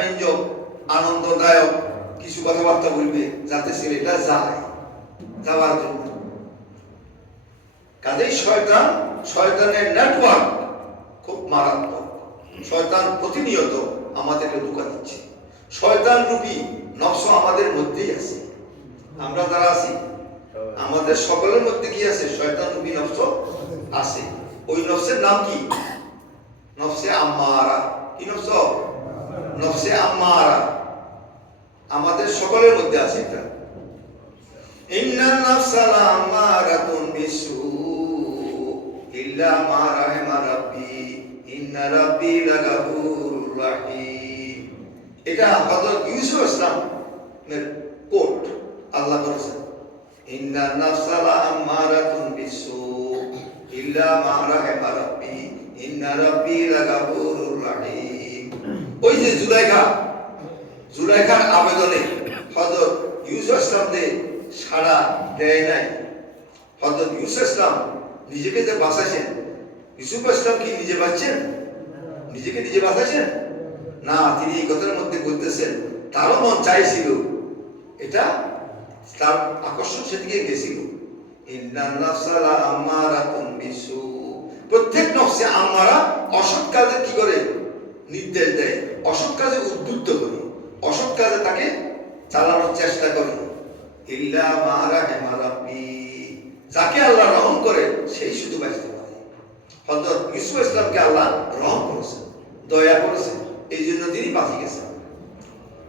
হাস্যব্যঞ্জক আনন্দদায়ক কিছু কথাবার্তা বলবে যাতে ছেলেটা যায়, যাওয়ার জন্য। কাজেই শয়তানের নেটওয়ার্ক খুব মারাত্মক। শয়তান প্রতিনিয়ত আমাদেরকে ধোঁকা দিচ্ছে। শয়তান রূপী নফস আমাদের মধ্যেই আছে। আমরা যারা আছি আমাদের সকলের মধ্যে কি আছে? শয়তান রূপী নফস আছে। ওই নফসের নাম কি? নফসে আম্মারা। কি নফস? নফসে আম্মারা আমাদের সকলের মধ্যে আছে। এটা ইন্নান নাফসা লাআম্মারাতুন বিসু ইল্লা মা রাহিমা রাব্বি ইন্না রাব্বি লাগাফুরুর রাহিম। এটা হযরত ইউসুফ ইসলামের কোট আল্লাহ করেছেন। ইন্নান নাফসা লাআম্মারাতুন বিসু ইল্লা মা রাহিমা রাব্বি ইন্না রাব্বি লাগাফুরুর রাহিম। ওই যে জুলাইখার আবেদনে হযরত ইউসুফ ইসলামকে সাড়া দেয় নাই। হযরত ইউসুফ ইসলাম নিজেকে যে বাঁচাইছেন, ইউসুফ ইসলাম কি নিজে বাঁচছেন? নিজেকে নিজে বাঁচাইছেন না। তিনি এই কথার মধ্যে বলতেছেন তারও মন চাইছিল, এটা তার আকর্ষণ সেদিকে গেছিল। ইন্নান নাফসা লাআম্মারাতুন বিসু, প্রত্যেক নফসে আম্মারা অসৎ কাজে কি করে? নির্দেশ দেয়, অসৎ কাজে উদ্বুদ্ধ করে, অসৎ কাজে তাকে চালানোর চেষ্টা করে। ইল্লা মা রাহিমা রাব্বি, যাকে আল্লাহ রহম করে সেই শুধু বাঁচতে পারে। হযরত ইউসুফ ইসলামকে আল্লাহ রহম করেছেন, দয়া করেছেন, এই জন্য তিনি বাঁচে গেছেন।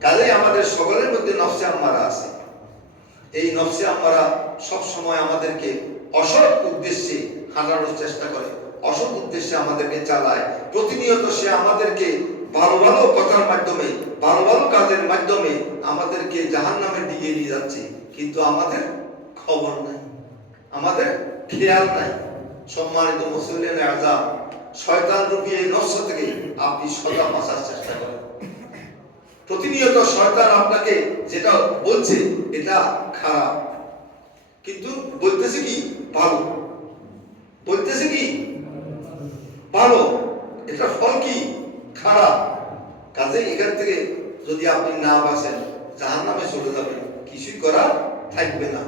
কাজেই আমাদের সকলের মধ্যে নফসে আম্মারা আছে। এই নফসে আম্মারা সব সময় আমাদেরকে অসৎ উদ্দেশ্যে হাঁটানোর চেষ্টা করে, অসৎ উদ্দেশ্যে আমাদেরকে চালায়। প্রতিনিয়ত সে আমাদেরকে ভালো ভালো কথার মাধ্যমে, ভালো ভালো কাজের মাধ্যমে আমাদেরকে জাহান্নামের দিকে নিয়ে যাচ্ছে, কিন্তু আমাদের খবর নাই, আমাদের খেয়াল নাই। সম্মানিত মুসলিম আযাম, শয়তান রূপী এই নফস থেকে আপনি সদা বাঁচার চেষ্টা করেন। প্রতিনিয়ত শয়তান আপনাকে যেটা বলছে এটা খারাপ, কিন্তু বলতেছে কি ভালো, বলতেছে কি ভালো, এটা ফল কি খারাপ। কাজে এখান থেকে যদি আপনি না বাঁচেন জাহান্নামে চলে যাবেন, কিছুই করা থাকবে না।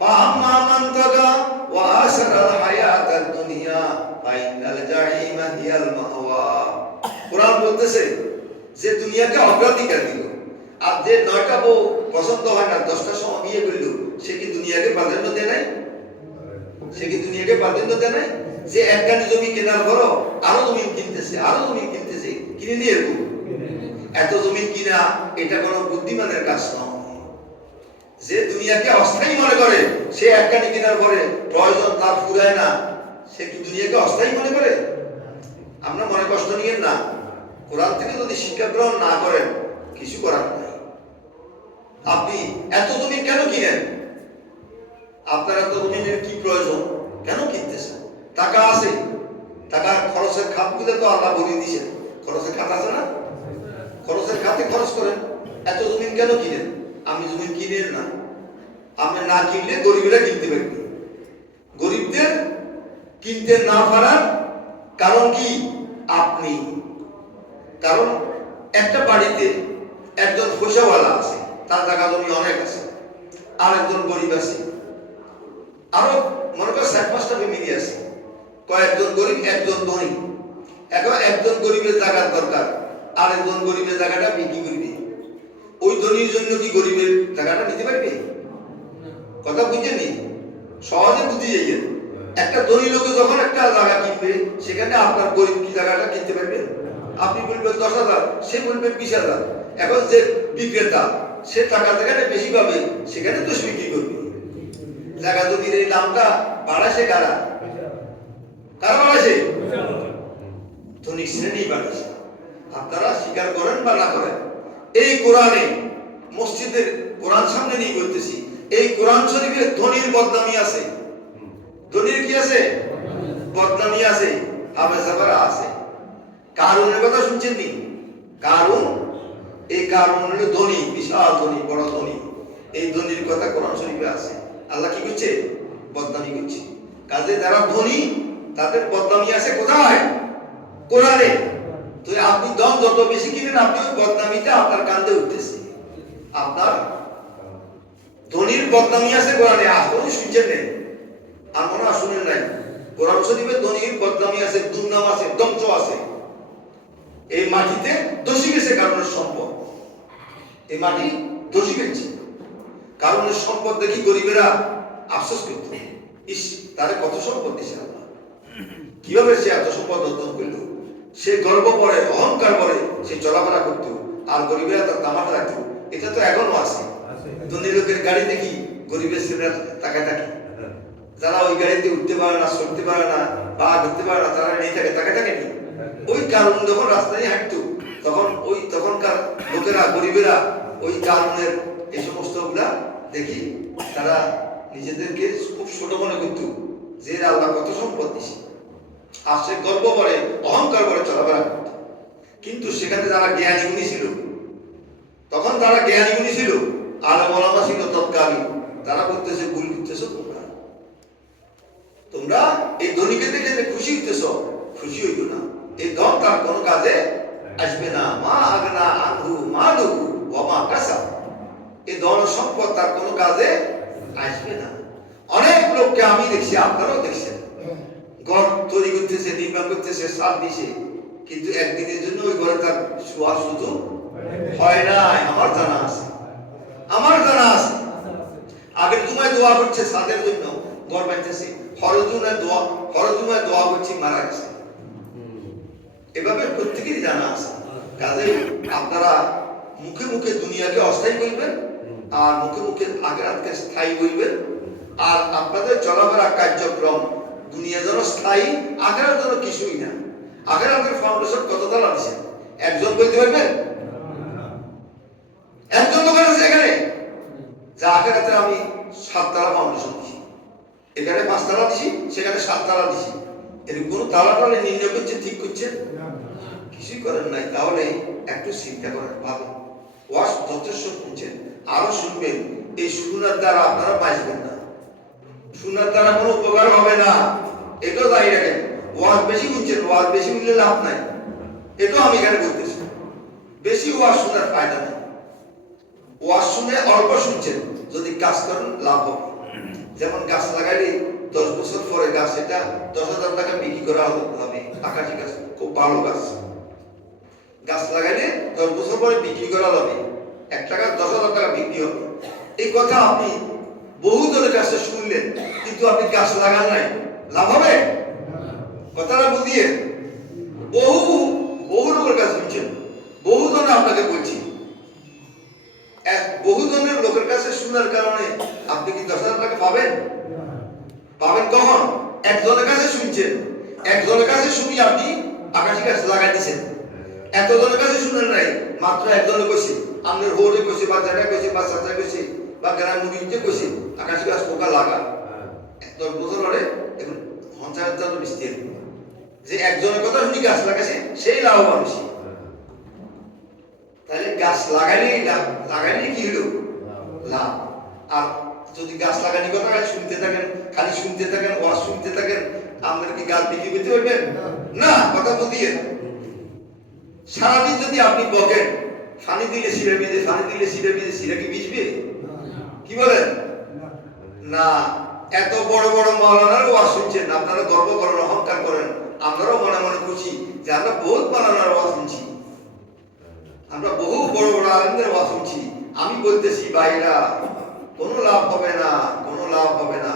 ফাআম্মা মান তাগা ওয়া আসারাল হায়াতাদ দুনিয়া ফাইনাল জাহিমা হিয়াল মাওয়া। কুরআন বলতেছে যে দুনিয়াকে অগ্রাধিকার দিল, আর যে 9টা বউ পছন্দ হয় না 10টার সময় বিয়ে করল, সে কি দুনিয়াকে প্রাধান্য দেয় নাই? সে কি দুনিয়াকে প্রাধান্য দেয় নাই? যে একখানি জমি কেনার পর আরো জমি কিনতেছে, আরো জমি কিনতেছে, কিনে নিয়ে এরকম এত জমি কিনা, এটা কোনো বুদ্ধিমানের কাজ নয়। যে দুনিয়াকে অস্থায়ী মনে করে, সে একখানি কেনার পরে প্রয়োজন তার ফুরায় না, সে কি দুনিয়াকে অস্থায়ী মনে করে? আমরা মনে কষ্ট নিয়েন না। কোরআন থেকে যদি শিক্ষা গ্রহণ না করেন কিছু করার নাই। আপনি এত জমি কেন কিনেন? আপনার এত জমির কি প্রয়োজন? কেন কিনতেছেন? টাকা আছে, টাকার খরচের খাতগুলো তো আল্লাহ বলিয়ে দিয়েছেন। খরচের খাত আছে না? খরচের খাতে খরচ করেন। এত জমি কেন কিনেন? আমি জমি কিনেন না, আপনি না কিনলে গরিবেরা কিনতে পারবে। গরিবদের কিনতে না পারার কারণ কি? আপনি। কারণ একটা বাড়িতে একজন পয়সাওয়ালা আছে, তার জায়গা জমি অনেক আছে, আর একজন গরিব আছে, আরো মনে করো 4-5টা ফ্যামিলি আছে, কয়েকজন গরিব একজন ধনী। এখন একজন গরিবের জায়গার দরকার, আর একজন গরিবের জায়গাটা বিক্রি করবে। ওই ধনীর জন্য কি গরিবের জায়গাটা নিতে পারবে? কথা বুঝেনি? সহজে বুঝে যাইয়েন। একটা ধনী লোকে যখন একটা জায়গা কিনবে, সেখানে আপনার গরিব কি জায়গাটা কিনতে পারবেন? আপনি বলবেন 10,000, সে বলবে 20,000। এখন যে বিক্রেতা সে টাকা যেখানে বেশি পাবে সেখানে তো বিক্রি করবে। জায়গা জমির এই দামটা বাড়াছে কারা? কারা বাড়াছে? ধনী শ্রেণী বাড়াছে। আপনারা স্বীকার করেন বা না করেন, এই কোরআনে মসজিদের কোরআন সামনে নিয়ে বলতেছি, এই কোরআন শরীফের ধনীর বদনামি আছে। ধনীর কি আছে? বদনামি আছে, হাবেজাবারা আছে। কারুনের কথা শুনছেন নি? কারুন, এই কারুন হলো ধনী, বিশাল ধনী, বড় ধনী। এই ধনীর কথা কোরআন শরীফে আছে। আল্লাহ কি করছে? বদনামি করছে। কাজে যারা ধনী তাদের বদনামি আছে কোথায়? কোরআনে। তো আপনি ধন যত বেশি কিনেন আপনি ওই বদনামিটা আপনার কান্দে উঠতেছে। আপনার ধনির বদনামি আছে কোরআনে, আসলে শুনছেন নেই আর মনে হয় শুনেন নাই। কোরআন শরীফে ধনির বদনামি আছে, দুর্নাম আছে, ধ্বংস আছে। এই মাটিতে দোষী গেছে কারণের সম্পদ, এই মাটি দোষী গেছে কারণের সম্পদ দেখি গরিবেরা আফসোস করত, ইস তারে কত সম্পদ দিছে আল্লাহ, কিভাবে সে এত সম্পদ অর্জন করলো। সে গর্ব করে, অহংকার করে সে চলাফেরা করতো, আর গরিবেরা তার তামাশা রাখতো। এটা তো এখনো আছে। ধনী লোকের গাড়ি দেখি গরিবের ছেলেরা তাকায় থাকে, যারা ওই গাড়িতে উঠতে পারে না, চলতে পারে না, বা ধরতে পারে না, তারা নেই থাকে, তাকায় থাকেনি। ওই কারণ যখন রাস্তায় হাঁটতো তখন ওই তখনকার লোকেরা, গরিবেরা ওই কারণের এই সমস্ত গুলা দেখি তারা নিজেদেরকে খুব ছোট মনে করতো যে আল্লাহ কত সম্পদ দিছে, আর সে গর্ব করে, অহংকার করে চলাফেরা করত। কিন্তু সেখানে যারা জ্ঞানী গুণী ছিল, তখন তারা জ্ঞানী গুণী ছিল, আলেম ওলামা ছিল তৎকালীন, তারা বলতেছে ভুল করতেছো তোমরা, তোমরা এই ধনীকে দেখে যে খুশি হইতেছ, খুশি হইতো না। এই ধন তার কোনো কাজে আসবে না। মা আগনা আনহু মালুহু ওয়া মা কাসাব, এই ধন সম্পদ তার কোনো কাজে আসবে না। অনেক লোককে আমি দেখছি, আপনারাও দেখছেন, ঘর তৈরি করতেছে, নির্মাণ করতেছে, সার দিছে, কিন্তু একদিনের জন্য ওই ঘরে তার শোয়ার সুযোগ হয় নাই। আমার জানা আছে, আমার জানা আছে। আগের জুমায় দোয়া করছে সাদের জন্য, ঘর বাঁধতেছে, ফরজুমায় দোয়া করছি, মারা গেছে। এভাবে প্রত্যেকেরই জানা আছে। কাজে আপনারা মুখে মুখে দুনিয়াকে অস্থায়ী বলবেন, আর মুখে মুখে আখিরাতকে স্থায়ী বলবেন। আর আপনাদের চলাফেরা কার্যক্রম দুনিয়া যেন স্থায়ী, আখিরাত যেন কিছুই না। আখিরাতের ফাউন্ডেশন কত তলা দিচ্ছেন একজন বলতে পারবেন? একজন দোকান আছে এখানে যে আখিরাতে আমি 7 তলা ফাউন্ডেশন দিচ্ছি, এখানে 5 তলা দিচ্ছি, সেখানে 7 তলা দিচ্ছি, এর কোন তালাটালে নির্ণয় করছে, ঠিক করছেন? কিছুই করেন নাই। তাহলে একটু চিন্তা করেন, ভাবেন। ওয়াজ যথেষ্ট শুনছেন, আরো শুনবেন। এই শোনার দ্বারা আপনারা বাঁচবেন না, শোনার দ্বারা কোনো উপকার হবে না, এটাও দায়ী রাখেন। ওয়াজ বেশি শুনছেন, ওয়াজ বেশি শুনলে লাভ নাই, এটাও আমি এখানে বলতেছি। বেশি ওয়াজ শোনার ফায়দা নেই। ওয়াজ শুনে অল্প শুনছেন, যদি কাজ করেন লাভ হবে। যেমন গাছ লাগাইলে 10 বছর পরে গাছ এটা 10,000 টাকা বিক্রি করা হবে। আকাশি গাছ খুব ভালো গাছ, গাছ লাগাইলে 10 বছর পরে বিক্রি করা হবে, একটা গাছ 10,000 টাকা বিক্রি হবে। এই কথা আপনি বহু জনের কাছে শুনলেন, কিন্তু আপনি গাছ লাগান নাই, লাভ হবে? কথাটা বুঝিয়ে বহু বহু লোকের কাছে শুনছেন, বহু জনে আপনাকে বলছি, বহু জনের লোকের কাছে শোনার কারণে আপনি কি 10,000 টাকা পাবেন? পাবেন কখন? একজনের কাছে শুনছেন, একজনের কাছে শুনি আপনি আকাশি গাছ লাগাই দিচ্ছেন। এতজনের কাছে শুনেন নাই, মাত্র একজনে কইছে, আপনার হোরে কইছে, বা জায়গায় কইছে, বা চাচায় কইছে, বা গ্রাম মুড়িতে কইছে আকাশি গাছ পোকা লাগা। 10 বছর পরে এখন 50,000 মিস্ত্রি, যে একজনের কথা শুনি গাছ লাগাইছে সেই লাভবান বেশি। তাহলে গাছ লাগাইলে কি হলো? লাভ। আর যদি গাছ লাগানোর কথা খালি শুনতে থাকেন, ওয়াজ শুনতে থাকেন, আপনার কি গাছ বিক্রি করতে পারবেন? না, কথা বুঝিয়ে। সারাদিন যদি আপনি বকেন, পানি দিলে সিরা ভিজে, পানি দিলে সিরা ভিজে, সিরা কি ভিজবে? কি বলেন? না। এত বড় বড় মাওলানার ওয়াজ শুনছেন, আপনারা গর্ব করেন, অহংকার করেন, আমরাও মনে মনে খুশি যে আমরা বহুত মাওলানার ওয়াজ শুনছি, আমরা বহু বড় বড় আলেমদের ওয়াজ শুনছি। আমি বলতেছি ভাইরা, কোনো লাভ হবে না, কোনো লাভ হবে না।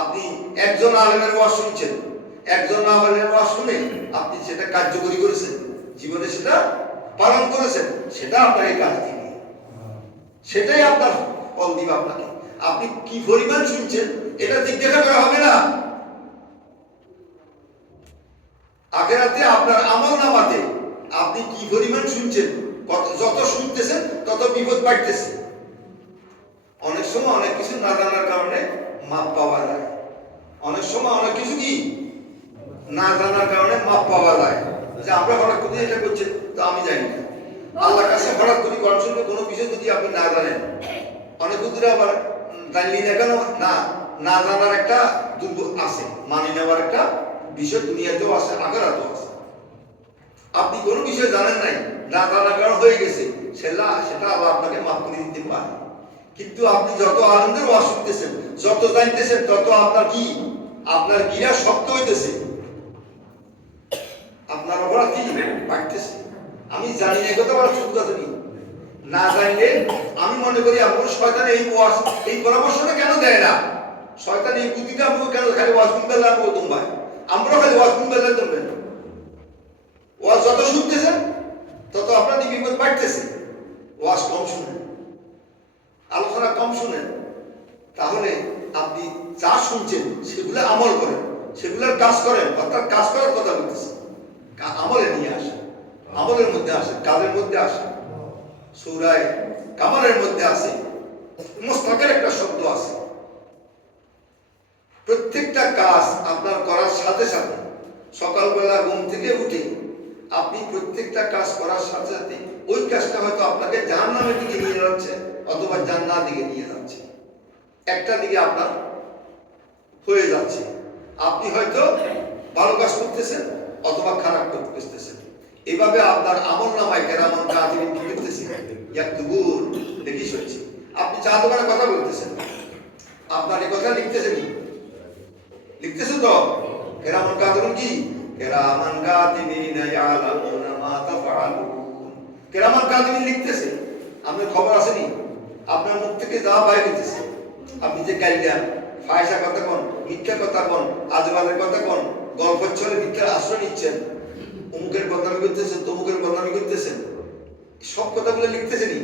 আপনি একজন আলেমের ওয়াজ শুনছেন, একজন আলেমের ওয়াজ শুনে আপনি সেটা কার্যকরী করেছেন, জীবনে সেটা পালন করেছেন, সেটা আপনাকে কাজ দিবে, সেটাই আপনার ফল দিবে আপনাকে। আপনি কি পরিমাণ শুনছেন এটা জিজ্ঞাসা করা হবে না। আখিরাতে আপনার আমলনামাতে আপনি কি পরিমাণ শুনছেন, যত শুনতেছেন তত বিপদ বাড়তেছে। অনেক সময় অনেক কিছু না জানার কারণে মাপ পাওয়া যায়, অনেক সময় অনেক কিছু কি না জানার কারণে মাপ পাওয়া যায়। যে আমরা হঠাৎ করে এটা করছেন তো আমি জানি না, আল্লাহর কাছে হঠাৎ করে কনসেন্টে কোনো বিষয় যদি আপনি না জানেন, অনেক হুজুরা আবার জানলি না কেন, না জানার একটা দুর্বল আছে, মানি নেওয়ার একটা বিষয় দুনিয়াতেও আছে, আখিরাতেও আছে। আপনি কোনো বিষয় জানেন নাই, না জানার কারণ হয়ে গেছে, সেটা আল্লাহ আপনাকে মাফ করে দিতে পারে। কিন্তু আপনি যত আনন্দের ওয়াজ শুনতেছেন, যত জানতেছেন, তত আপনার গিরা শক্ত হইতেছে, আপনার অপরাধ কি বাড়তেছে। আমি জানি না, কথা বলার সুযোগ আছে না জানলে আমি মনে করি আমার শয়তান এই পরামর্শটা কেন দেয় না, শয়তান এই বুদ্ধিটা আমাকে কেন খালি ওয়াজ শুনতে লাগবো তোমায়, আমরা খালি ওয়াজ শুনতে লাগবেন। ওয়াজ যত শুনতেছেন তত আপনাদের বিপদ বাড়তেছে। ওয়াজ কম শুনেন, আলোচনা কম শুনেন, তাহলে আপনি যা শুনছেন সেগুলো আমল করেন, সেগুলোর কাজ করেন, অর্থাৎ কাজ করার কথা বলতেছে, আমলে নিয়ে আসেন, আমলের মধ্যে আসেন, কাজের মধ্যে আসেন। সূরা কামারের মধ্যে আছে মুস্তাকের একটা শব্দ আছে। প্রত্যেকটা কাজ আপনার করার সাথে সাথে, সকালবেলা ঘুম থেকে উঠে আপনি প্রত্যেকটা কাজ করার সাথে সাথে ওই কাজটা হয়তো আপনাকে জাহান্নামের দিকে নিয়ে যাচ্ছে অথবা জান্নাতের দিকে নিয়ে যাচ্ছে, একটা দিকে আপনার হয়ে যাচ্ছে। আপনি হয়তো ভালো কাজ করতেছেন অথবা খারাপ কাজ করতেছেন। এভাবে আপনার আমল নামায় কেরামান কাতিবিন কি করতেছেন, ইয়াকতুবুন, দেখি শুনছি। আপনি চা দোকানে কথা বলতেছেন, আপনার এই কথা লিখতেছেন তো কেরামান কাতিবিন কি, কেরামান কাতিবিন ইয়ালামুনা মা তাফআলুন, কেরামান কাতিবিন লিখতেছে। আপনার খবর আসেনি, আপনার মুখ থেকে যা বাইরে হইতেছে, আপনি যে গাইলেন, ফায়সা কথা কোন, মিথ্যা কথা কোন, আজবাজের কথা কোন, গল্প ছলে মিথ্যার আশ্রয় নিচ্ছেন, অমুকের বদনামি করতেছেন, তমুকের বদনামি করতেছেন, সব কথাগুলো লিখতেছেনই।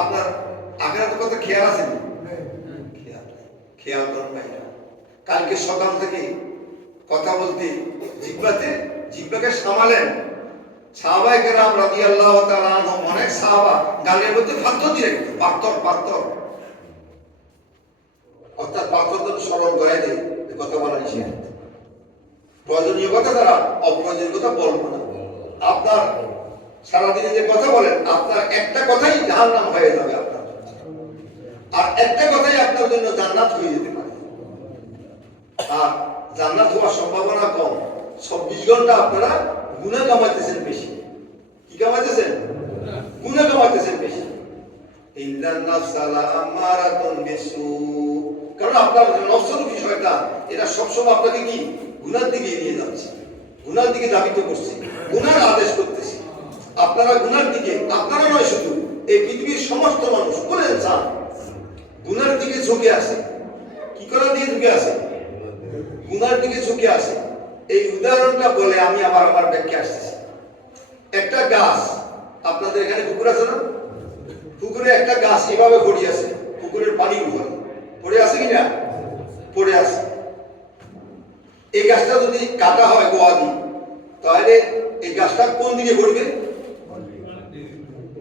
আপনার আখিরাতের কথা খেয়াল আসেনি, খেয়াল করেন ভাইরা। কালকে সকাল থেকে কথা বলতে জিহ্বাকে সামালেন। সাহাবায়ে কেরাম রাদিয়াল্লাহু তাআলা আনহুম, অনেক সাহাবা গালের মধ্যে পাথর দিয়ে পাথর অর্থাৎ পাথর তো স্মরণ করাই দেয়, কথা বলা নিষেধ। প্রয়োজনীয় কথা দ্বারা অপ্রয়োজনীয় কথা বলবো না। আপনার সারাদিনে যে কথা বলেন, আপনার একটা কথাই জাহান্নাম হয়ে যাবে আপনার, আর একটা কথাই আপনার জন্য জান্নাত হয়ে যেতে পারে। আর জান্নাত হওয়ার সম্ভাবনা কম। 24 ঘন্টা আপনারা গুনাহ কামাইতেছেন বেশি। কি কামাইতেছেন? গুনাহ কামাইতেছেন বেশি। ইন্নান নাফসা লাআমারাতুন বিসু, কারণ আপনার নফসরূপী শয়তান এটা সবসময় আপনাকে কি গুনার দিকে নিয়ে যাচ্ছে, গুনার দিকে ধাবিত করছে, গুনার আদেশ করতেছে। আপনারা গুনার দিকে, আপনারা নয় শুধু, এই পৃথিবীর সমস্ত মানুষ কোন ইনসান গুনার দিকে ঝুঁকে আছে। কি করার দিকে ঝুঁকে আছে? গুনার দিকে ঝুঁকে আছে। এই উদাহরণটা বলে আমি আমার ব্যাখ্যা আসতেছি। একটা গাছ, আপনাদের এখানে পুকুর আছে না? পুকুরে একটা গাছ এভাবে পড়ে আছে, পুকুরের পানির উপরে পড়ে আছে কিনা? পড়ে আছে। এই গাছটা যদি কাটা হয় গোয়া দিয়ে, তাহলে এই গাছটা কোন দিকে পড়বে?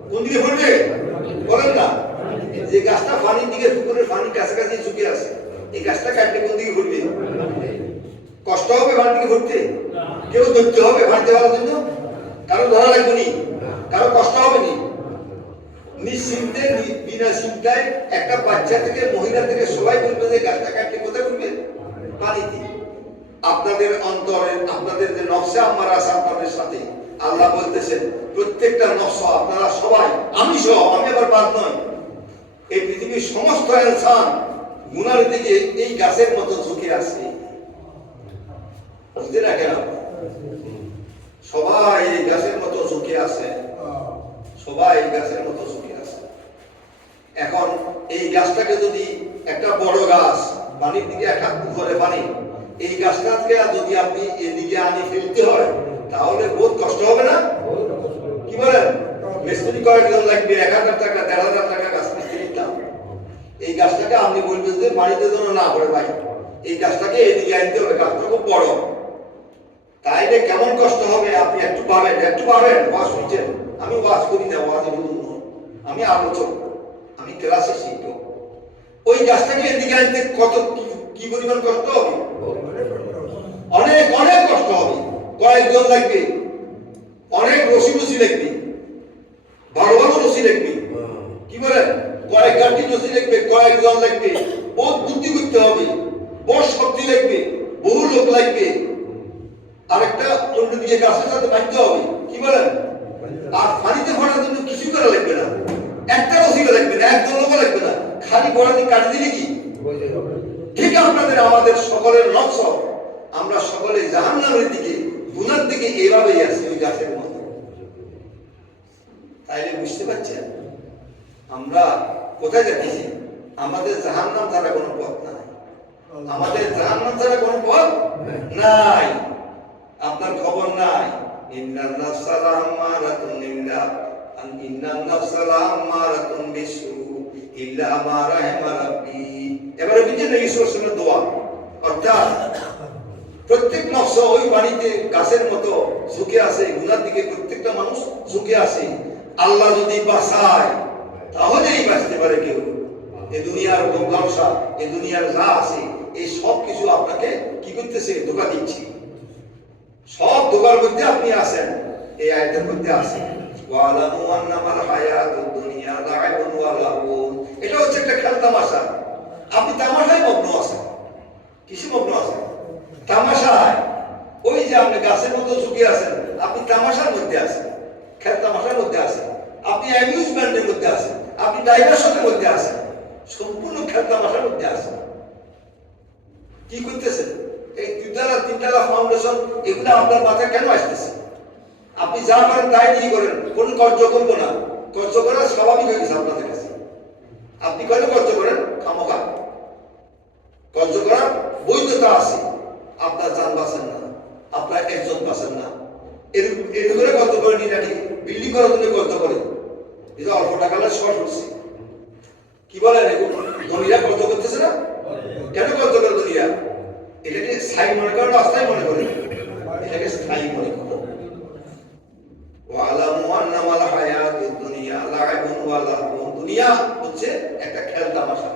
কোন দিকে পড়বে বলেন না? যে গাছটা পানির দিকে, পুকুরের পানির কাছাকাছি ঝুঁকে আছে, এই গাছটা কাটলে কোন দিকে পড়বে? কষ্ট হবে পানির দিকে পড়তে? কেউ ধরতে হবে পানিতে যাওয়ার জন্য? কারো ধরা লাগবে নি, কারো কষ্ট হবে নি। নিশ্চিন্তে বিনা চিন্তায় একটা বাচ্চা থেকে মহিলা থেকে সবাই বলবে যে গাছটা কাটলে কোথায় পড়বে? পানিতে। আপনাদের অন্তরে, আপনাদের যে নফসে আম্মারা আছে আপনাদের সাথে, আল্লাহ বলতেছেন প্রত্যেকটা নফস, আপনারা সবাই, আমি সহ, আমি আবার বাদ নয়, এই পৃথিবীর সমস্ত ইনসান গুনার দিকে এই গাছের মতো ঝুঁকে আছে। বুঝতে না কেন? সবাই এই গাছের মতো ঝুঁকে আছে, সবাই এই গাছের মতো ঝুঁকে আছে। এখন এই গাছটাকে যদি একটা বড় গাছ, পানির দিকে এক হাত উপরে পানি, এই গাছটাকে যদি আপনি এদিকে আনি ফেলতে হয়, তাহলে বহুত কষ্ট হবে না? কি বলেন? মিস্ত্রি কয়েকজন লাগবে, 1000 টাকা 1500 টাকা গাছ মিস্ত্রির দাম। এই গাছটাকে আপনি বলবেন যে পানিতে যেন না পড়ে ভাই, এই গাছটাকে এদিকে আনতে হবে, গাছটা খুব বড়, তাইলে কেমন কষ্ট হবে আপনি একটু পাবেন। ওয়াজ শুনছেন, আমি ওয়াজ করি না, ওয়াজ আমি আলোচক, আমি ক্লাসে শিখব। ওই গাছটাকে এদিকে আনতে কত কি পরিমাণ কষ্ট হবে? অনেক অনেক কষ্ট হবে। কয়েকজন লাগবে, অনেক রশি লাগবে, ভালো রশি লাগবে। কি বলেন? কয়েক গাঁটি রশি লাগবে, কয়েকজন লাগবে, বহুত বুদ্ধি করতে হবে, বহু শক্তি লাগবে, বহু লোক লাগবে। আরেকটা অন্য নিজে গাছের সাথে বাঁধতে হবে, কি বলেন? আর পানিতে ভরার জন্য কিছু করা লাগবে না, একটা রসিও লাগবে না, একজন লোক লাগবে না, খালি গোড়া দিয়ে কাটি দিলে কি ঠিক আপনাদের আমাদের সকলের লক্ষ্য, আমরা সকলে জাহান্নামের দিকে গুনার দিকে এভাবেই আছি ওই গাছের মতো। তাইলে বুঝতে পারছেন আমরা কোথায় যাচ্ছি? আমাদের জাহান্নাম ছাড়া কোনো পথ নাই, আমাদের জাহান্নাম ছাড়া কোনো পথ নাই। আপনার খবর নাই? ইন্নান নাফসা লাম্মারাতুন ইন্নান নাফসা লাম্মারাতুন বিসু ইল্লা মা রাহিমা রাব্বি। এবারে বুঝছেন এই ঈশ্বরের দোয়া, অর্থাৎ প্রত্যেক নফস ওই বাড়িতে গাছের মতো ঝুঁকে আসে গুনার দিকে, প্রত্যেকটা মানুষ ঝুঁকে আসে। আল্লাহ যদি বাঁচায় তাহলেই বাঁচতে পারে কেউ। এই দুনিয়ার ব্যবসা, এই দুনিয়ার যা আছে এই সব কিছু আপনাকে কি করতেছে? ধোঁকা দিচ্ছে। সব ধোঁকার মধ্যে আপনি আছেন, এই আয়াতের মধ্যে আছেন। ওয়ালামু আন্নামাল হায়াতুদ দুনিয়া লাইবুন ওয়া লাহবুন। এটা হচ্ছে একটা খেলা তামাশা। আপনি তামাশায় মগ্ন আছেন। কিসে মগ্ন আছেন? তামাশায়। ওই যে আপনি গাছের মতো ঝুঁকে আছেন, আপনি তামাশার মধ্যে আছেন, খেলা তামাশার মধ্যে আছেন, আপনি অ্যামিউজমেন্টের মধ্যে আছেন, আপনি ডাইভারশনের মধ্যে আছেন, সম্পূর্ণ খেলা তামাশার মধ্যে আছেন। কি করতেছেন? এই 2তলা 3তলা ফাউন্ডেশন এগুলো আপনার মাথায় কেন আসতেছে? আপনি যা করেন তাই কি করেন, কোন কার্য করবো না। কার্য করা স্বাভাবিক হয়ে গেছে আপনাদের কাছে। আপনি কেন কার্য করেন? খামোখা। কার্য করার বৈধতা আছে, আপনার জান বাঁচেন না, আপনার একজন বাঁচেন না। এর করে কার্য করে নিয়ে রাখি, বিল্ডিং করার জন্য কার্য করে। এই যে অল্প টাকা শর্ট হচ্ছে, কি বলেন? ধনীরা কার্য করতেছে না কেন? কার্য করে ধনীরা এটাকে স্থায়ী মনে করেন, অস্থায়ী মনে করেন? এটাকে স্থায়ী মনে করেন। ওয়ালামু আন্নামাল হায়াতুদ দুনিয়া লাইবুন ওয়া লাহবুন। দুনিয়া হচ্ছে একটা খেলা তামাশা।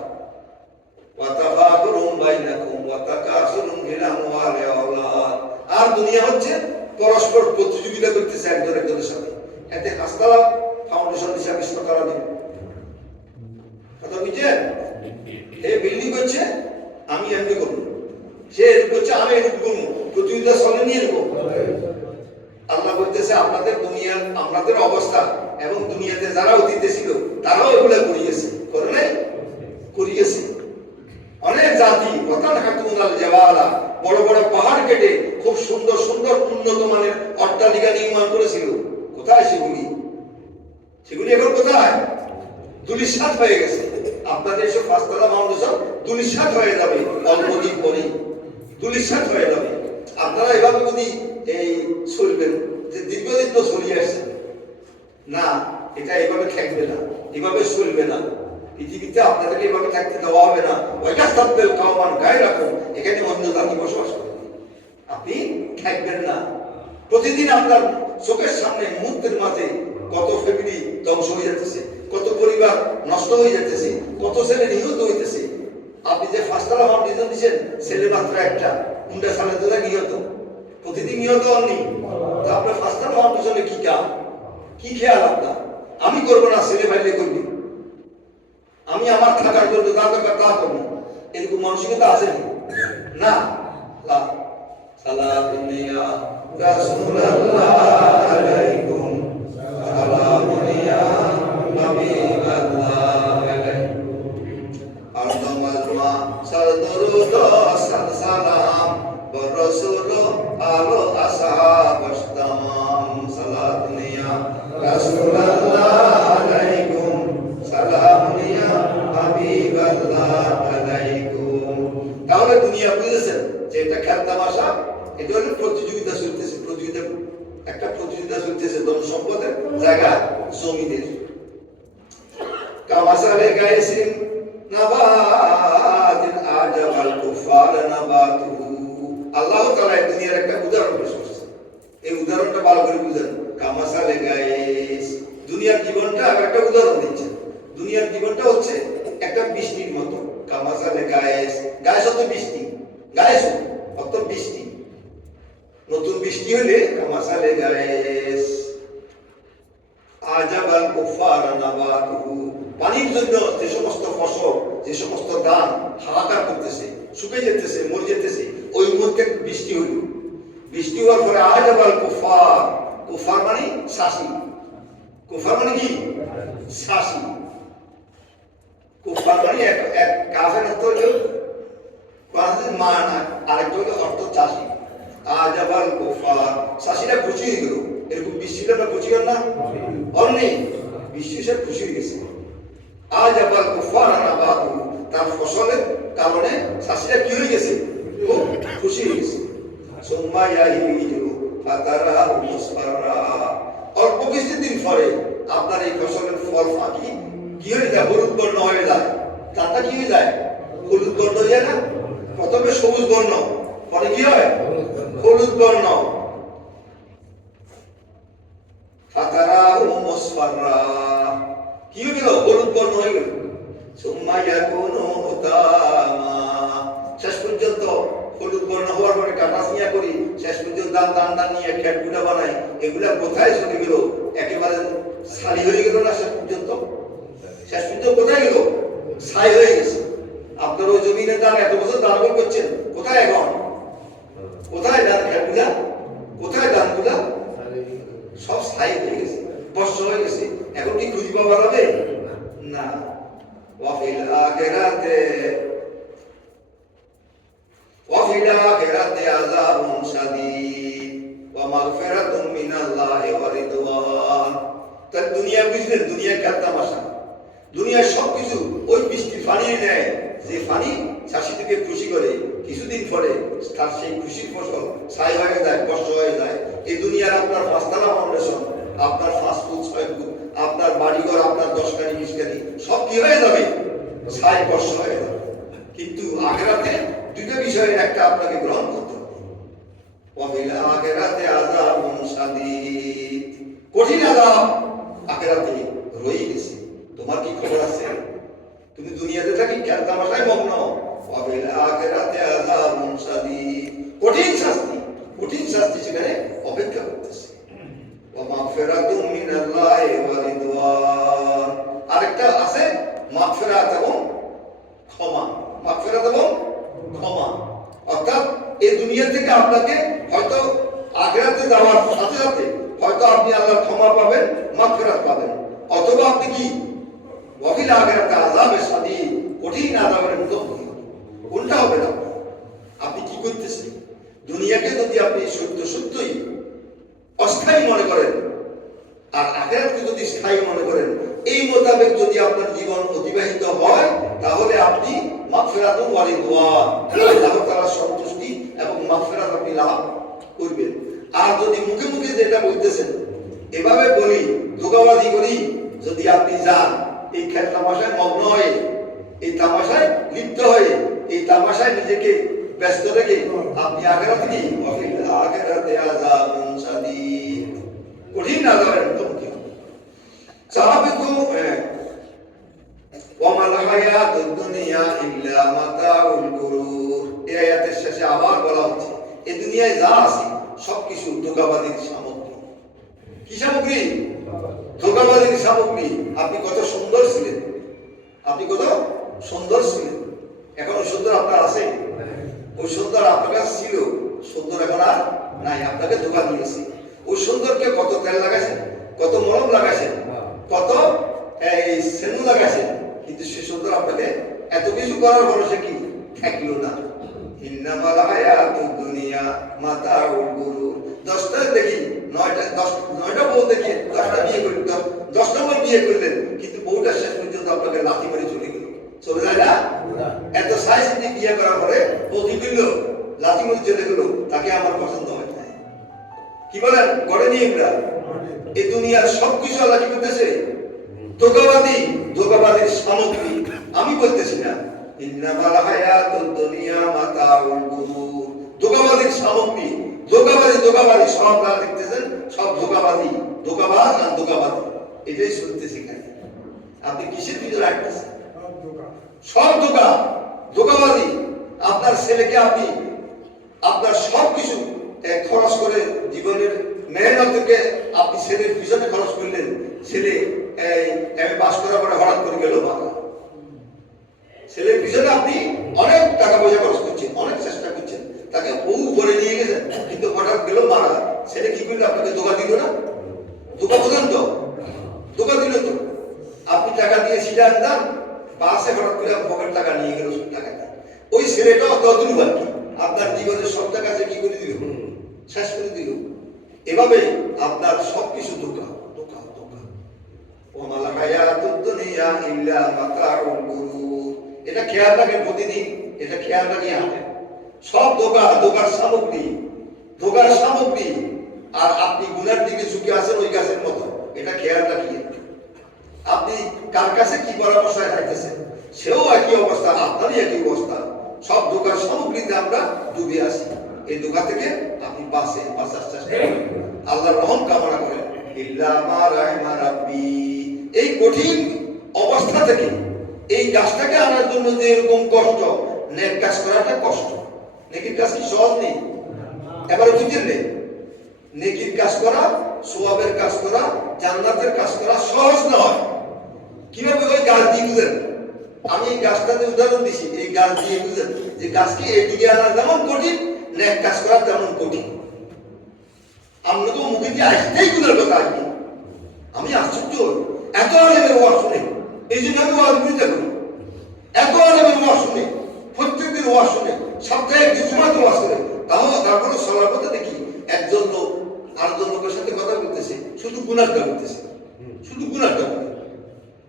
ওয়া তাফাকুরুম বাইনাকুম ওয়া তাকাসুরুম ফিল আমওয়ালি ওয়াল আওলাদ। আর দুনিয়া হচ্ছে পরস্পর প্রতিযোগিতা করতেছে একজন একজনের সাথে। এতে হাসপাতাল ফাউন্ডেশন হিসাবে করা দিন কথা বুঝছেন? এই বিল্ডিং করছে, আমি এমনি করবো, সে এরকম করছে, আমি এরকম করবো, প্রতিযোগিতা চলে নিয়ে এরকম। আল্লাহ বলতেছে আপনাদের দুনিয়ার আপনাদের অবস্থা এবং দুনিয়াতে যারা অতীতে ছিল তারাও এগুলা করিয়েছে, করে নাই? করিয়েছে। অনেক জাতি ওয়াতান হাতুনাল জাওয়ালা, বড় বড় পাহাড় কেটে খুব সুন্দর সুন্দর উন্নত মানের অট্টালিকা নির্মাণ করেছিল। কোথায় সেগুলি? সেগুলি এখন কোথায়? ধূলিসাৎ হয়ে গেছে। আপনাদের এসব 5তলা ফাউন্ডেশন ধূলিসাৎ হয়ে যাবে, অল্পদিন পরেই ধূলিসাৎ হয়ে যাবে। আপনারা এভাবে যদি এই চলবেন, যে দীর্ঘদিন তো চলিয়ে আসছেন না, এটা এভাবে থাকবে না, এভাবে চলবে না। পৃথিবীতে আপনাদেরকে এভাবে থাকতে দেওয়া হবে না। ওইটা সাবদেল কাওমান গায়ে রাখুন, এখানে অন্য জাতি বসবাস করে, আপনি থাকবেন না। প্রতিদিন আপনার চোখের সামনে মুহূর্তের মাঝে কত ফ্যামিলি ধ্বংস হয়ে যাচ্ছে, কত পরিবার নষ্ট হয়ে যাচ্ছে, কত ছেলে নিহত হইতেছে। আপনি যে 5তলা ফাউন্ডেশন দিচ্ছেন, ছেলে মাত্র একটা, কোনটা সালে তো নিহত, প্রতিদিন নিহত হননি। তো আপনার 5তলা ফাউন্ডেশনে কি কাম, কি খেয়াল আপনার? আমি করবো না, ছেলে ভাইলে করবি, আমি আমার থাকার জন্য যা দরকার তা করবো, এরকম মানসিকতা আছে না? সালাতুন ইয়া রাসূলুল্লাহ আলাইকুম, সালামুন ইয়া হাবিবাল্লাহ আলাইকুম, আরদমালমা সাদরুদ সালাম বরসুল আলো আসহাব তামাম। সালাতুন ইয়া রাসূলুল্লাহ আলাইকুম, সালামুন ইয়া হাবিবাল্লাহ আলাইকুম। তাহলে দুনিয়া বুঝেছেন যে এটা খেলা তামাশা, এটা হলো প্রতিযোগিতা চলতেছে, একটা প্রতিযোগিতা চলতেছে ধন সম্পদের জায়গা জমিদের। কামাসালে গায়সিন নাবাতিন আজাবাল কুফার নাবাতুহু। আল্লাহ তাআলা এই দুনিয়ার একটা উদাহরণ পেশ করেছেন, এই উদাহরণটা ভালো করে বুঝেন। কামাসালে গায়স, দুনিয়ার জীবনটা একটা উদাহরণ দিচ্ছেন। দুনিয়ার জীবনটা হচ্ছে একটা বৃষ্টির মতো। কামাসালে গায়স, গায়স অর্থ বৃষ্টি, গায়স অর্থ বৃষ্টি, নতুন বৃষ্টি হলে কামাসালে গায়স। আজাবাল কুফার নাবাতুহু, পানির জন্য যে সমস্ত ফসল, যে সমস্ত ধান হাহাকার করতেছে, শুকিয়ে যেতেছে, মরে যেতেছে, ওই মুহূর্তে বৃষ্টি হইল। বৃষ্টি হওয়ার পরে আজাবাল কুফার কুফার। কুফার মানে শাসি। কুফার মানে কি? শাসি। কুফার মানে এক কাফের অর্থ হলো মানা, আরেকটা হলো অর্থ চাষি। আজ আবার কুফার চাষিরা খুশি হয়ে গেল। এরকম বৃষ্টিটা আমরা খুশি হল না? অনেক বৃষ্টি সে খুশি হয়ে গেছে। আজ আবার কুফার আনাবাদু, তার ফসলের কারণে চাষিরা কি হয়ে গেছে? খুব খুশি হয়ে গেছে। সুম্মা ইয়াহিজু ফাতারাহু মুসফাররা, অল্প কিছুদিন পরে আপনার এই ফসলের ফল ফাঁকি কি হয়ে যায়? হলুদ বর্ণ হয়ে যায়। তারটা কি হয়ে যায়? হলুদ বর্ণ হয়ে যায় না? প্রথমে সবুজ বর্ণ, পরে কি হয়? হলুদ বর্ণ। ফাতারাহু মুসফাররা, কি হয়ে গেল? হলুদ বর্ণ হয়ে গেল। সুম্মা ইয়াকুনু হুতামা, শেষ পর্যন্ত হলুদ বর্ণ হওয়ার পরে কাটা ছিঁড়া করি, শেষ পর্যন্ত দান নিয়ে খেটগুলা বানাই, এগুলা কোথায় চলে গেল? একেবারে ছাই হয়ে গেল না? শেষ পর্যন্ত কোথায় গেল? ছাই হয়ে গেছে। আপনার ওই জমিনের দান এত বছর দান করছেন, কোথায় এখন? কোথায় দান খেটগুলা? কোথায় দানগুলা? সব ছাই হয়ে গেছে, বর্ষা হয়ে গেছে। এখন কি খুঁজে পাওয়া যাবে না? ওয়াফিল আখিরাতে আযাবুন শাদীদ ওয়া মাগফিরাতুম মিনাল্লাহি ওয়া রিদওয়ান। তার দুনিয়া বুঝলেন? দুনিয়া কার তামাশা। দুনিয়ার সবকিছু ওই বৃষ্টি ফানিয়ে নেয়, যে ফানি চাষিদেরকে খুশি করে। কিছুদিন পরে তার সেই খুশির ফসল ছাই হয়ে যায়, বর্ষা হয়ে যায়। এই দুনিয়ার আপনার পাঁচতলা ফাউন্ডেশন, আপনার ফাস্টফুড, আপনার বাড়িঘর, আপনার 10 কানি 20 কানি সব কি হয়ে যাবে? ছাই, বর্ষা হয়ে যাবে। কিন্তু আখিরাতে দুটো বিষয়ের একটা আপনাকে গ্রহণ করতে হবে। ওয়াফিল আখিরাতে আযাবুন শাদীদ, কঠিন আযাব আখিরাতে রয়ে গেছে। তোমার কি খবর আছে? তুমি দুনিয়াতে থাকি খেল তামাশায় মগ্ন। ওয়াফিল আখিরাতে আযাবুন শাদীদ, কঠিন শাস্তি সেখানে অপেক্ষা করতেছে। ওয়া মাগফিরাতুম মিনাল্লাহি ওয়া রিদওয়ান, আরেকটা আছে মাগফিরাত এবং ক্ষমা। মাগফিরাত এবং ক্ষমা, অর্থাৎ এই দুনিয়া থেকে আপনাকে হয়তো আখিরাতে যাওয়ার সাথে সাথে হয়তো আপনি আল্লাহর ক্ষমা পাবেন, মাগফিরাত পাবেন, অথবা আপনি কি ওয়াফিল আখিরাতে আযাবে শাদীদ, কঠিন আযাবের মুখোমুখি। কোনটা হবে না? আপনি কি করতেছেন? দুনিয়াকে যদি আপনি সত্যই অস্থায়ী মনে করেন আর আখিরাতকে যদি স্থায়ী মনে করেন, এই মোতাবেক যদি আপনার জীবন অতিবাহিত হয়, তাহলে আপনি মাগফিরাতুন ওয়া রিদওয়ান, আল্লাহ তাআলার সন্তুষ্টি এবং মাগফিরাত আপনি লাভ করবেন। আর যদি মুখে মুখে যেটা বলতেছেন এভাবে বলি, ধোঁকাবাজি করি, যদি আপনি যান এই খেল তামাশায় মগ্ন হয়ে, এই তামাশায় লিপ্ত হয়ে, এই তামাশায় নিজেকে ব্যস্ত রেখে আপনি আখিরাতে কি? ওয়াফিল আখিরাতে আযাবুন শাদীদ, কঠিন আযাবের মুখোমুখি হবেন। সাহাবীকে ওয়া মাল হায়াতুদ দুনিয়া ইল্লা মাতাউল গুরুর, এই আয়াতের শেষে আবার বলা হচ্ছে এই দুনিয়ায় যা আছে সবকিছু ধোঁকাবাজির সামগ্রী। কি সামগ্রী? ধোঁকাবাজির সামগ্রী। আপনি কত সুন্দর ছিলেন, এখন সুন্দর আপনার আছে? ওই সুন্দর আপনার কাছে ছিল, সুন্দর এখন আর নাই, আপনাকে ধোঁকা দিয়েছে। ওই সুন্দরকে কত তেল লাগাইছেন, কত মলম লাগাইছেন, কত সেনু লাগাইছেন, কিন্তু সে সুন্দর আপনাকে এত কিছু করার ভরসা কি থাকলো না। ইন্নামাল হায়াতুদ দুনিয়া মাতাউল গুরুর। 10টা দেখি 9টা বউ দেখি 10টা বিয়ে করলেন, 10 নম্বর বিয়ে করলেন, কিন্তু বউটা শেষ পর্যন্ত আপনাকে লাথি মারি চলে যায় না? এত সাইজ দিয়ে বিয়ে করার পরে বউ কি করলো? লাথি মারি চলে গেল, তাকে আমার পছন্দ হয় না। কি বলেন? গড়ে নিয়ে আমরা এই দুনিয়ার সবকিছু আল্লাহ কি করতেছে? ধোঁকাবাজির সামগ্রী। আমি বলতেছি না ইন্নামাল হায়াতুদ দুনিয়া মাতাউল গুরুর, ধোঁকাবাজির সামগ্রী। ধোঁকাবাজি সব যা দেখতেছেন সব ধোঁকাবাজ আর ধোঁকাবাজি, এটাই শুনতেছি। আপনি কিসের ভিতরে রাখতেছেন? সব ধোঁকাবাজি। আপনার ছেলেকে আপনি আপনার সবকিছু খরচ করে, জীবনের মেহনতকে আপনি ছেলের পিছনে খরচ করলেন। ছেলে এমএ পাস করার পরে হঠাৎ করে গেল মারা। ছেলের পিছনে আপনি অনেক টাকা পয়সা খরচ করছেন, অনেক চেষ্টা করছেন, তাকে বহু ভরে নিয়ে গেছেন, কিন্তু হঠাৎ গেল মারা। ছেলে কি করলো? আপনাকে ধোকা দিল না? ধোকা বোঝেন তো? ধোকা দিল তো। আপনি টাকা দিয়ে সিধা আনতাম, বাসে হঠাৎ করে পকেট টাকা নিয়ে গেল, টাকা দেয়। ওই ছেলেটাও তদ্রুপ আর কি, আপনার জীবনের সব টাকা সে কি করে দিল? শেষ করে দিল। এভাবে আপনার সবকিছু ধোকা ধোকা ধোকা। ওমাল হায়াতুদ দুনিয়া ইল্লা মাতাউল গুরুর। এটা খেয়াল রাখেন প্রতিদিন, এটা খেয়াল রাখিয়ে হাঁটেন। সব ধোকা, ধোকার সামগ্রী, ধোকার সামগ্রী। আর আপনি গুনার দিকে ঝুঁকে আছেন ওই গাছের মতো, এটা খেয়াল রাখিয়ে। আপনি কার কাছে কি পরামর্শ চাইতেছেন, সেও একই অবস্থা, আপনারই একই অবস্থা। সব ধোকার সামগ্রীতে আমরা ডুবে আসি। এই ধোকা থেকে আপনি বাঁচার চেষ্টা করেন, আল্লাহর রহম কামনা করেন। ইল্লা মা রাহিমা রাব্বি। এই কঠিন অবস্থা থেকে এই গাছটাকে আনার জন্য যে এরকম কষ্ট, নেক কাজ করাটা কষ্ট। নেকির কাজ কি সহজ নেই? এবারে বুঝলেন নেই, নেকির কাজ করা, সওয়াবের কাজ করা, জান্নাতের কাজ করা সহজ নয়। কিভাবে? ওই গাছ দিয়ে বুঝেন। আমি এই গাছটাতে উদাহরণ দিছি, এই গাছ দিয়ে বুঝেন যে গাছকে এদিকে আনা যেমন কঠিন, নেক কাজ করা তেমন কঠিন। আমরা তো মুখে দিয়ে আসতেই গুণের কথা আসবে। আমি আশ্চর্য, এত আলেমের ওয়াজ শুনে, এই জন্য আমি ওয়াজ বুঝতে করি। এত আলেমের ওয়াজ শুনে, প্রত্যেকদিন ওয়াজ শুনে, সপ্তাহে একদিন সময় তো ওয়াজ করে, তারপরে সবার কথা দেখি একজন লোক আরেকজন লোকের সাথে কথা বলতেছে, শুধু গুনাহটা করতেছে, শুধু গুনাহটা করে।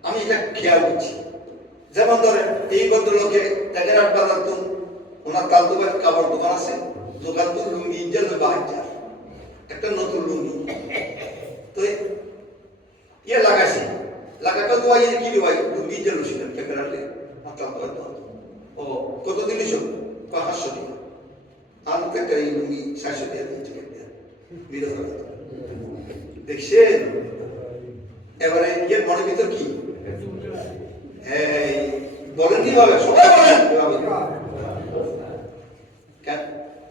আমি এটা খেয়াল করছি। যেমন ধরেন এই ভদ্রলোকে এগারাট বাজার তো ওনার তালদুবাই কাপড় দোকান আছে, দোকান তো লুঙ্গি ইজ্জাল বাহার একটা নতুন লুঙ্গি তো ইয়ে লাগাইছে, লাগাটা তো আই কি রে ভাই লুঙ্গি ইজ্জাল ছিলেন এগারাটে তালদুবাই তো। ও কত দিলিস? 500 টাকা। আমি তো একটা এই লুঙ্গি 700 টাকা দিয়েছি। দেখছেন? এবারে ইয়ের মনের ভিতর কি বলেন? কিভাবে? সবাই বলেন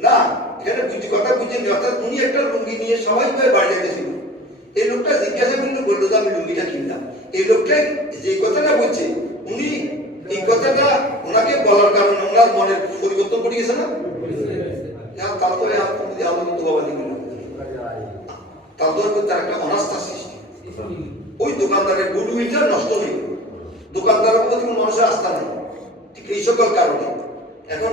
না, এখানে বুঝি কথা বুঝেন। অর্থাৎ উনি একটা লুঙ্গি নিয়ে সবাই বাড়ি যেতেছিল। এই লোকটা জিজ্ঞাসা কিন্তু বললো যে আমি লুঙ্গিটা কিনলাম। এই লোকটা যে কথাটা বলছে, উনি এই কথাটা ওনাকে বলার কারণে ওনার মনের পরিবর্তন করে গেছে না? তারপরে আমাদের দোকাবাদি করলাম, তারপরে তার একটা অনাস্থা সৃষ্টি। ওই দোকানদারের গুডউইলটা নষ্ট হয়ে গেল, দোকানদারের প্রতি কোনো মানুষের আস্থা নেই। ঠিক এই সকল কারণে এখন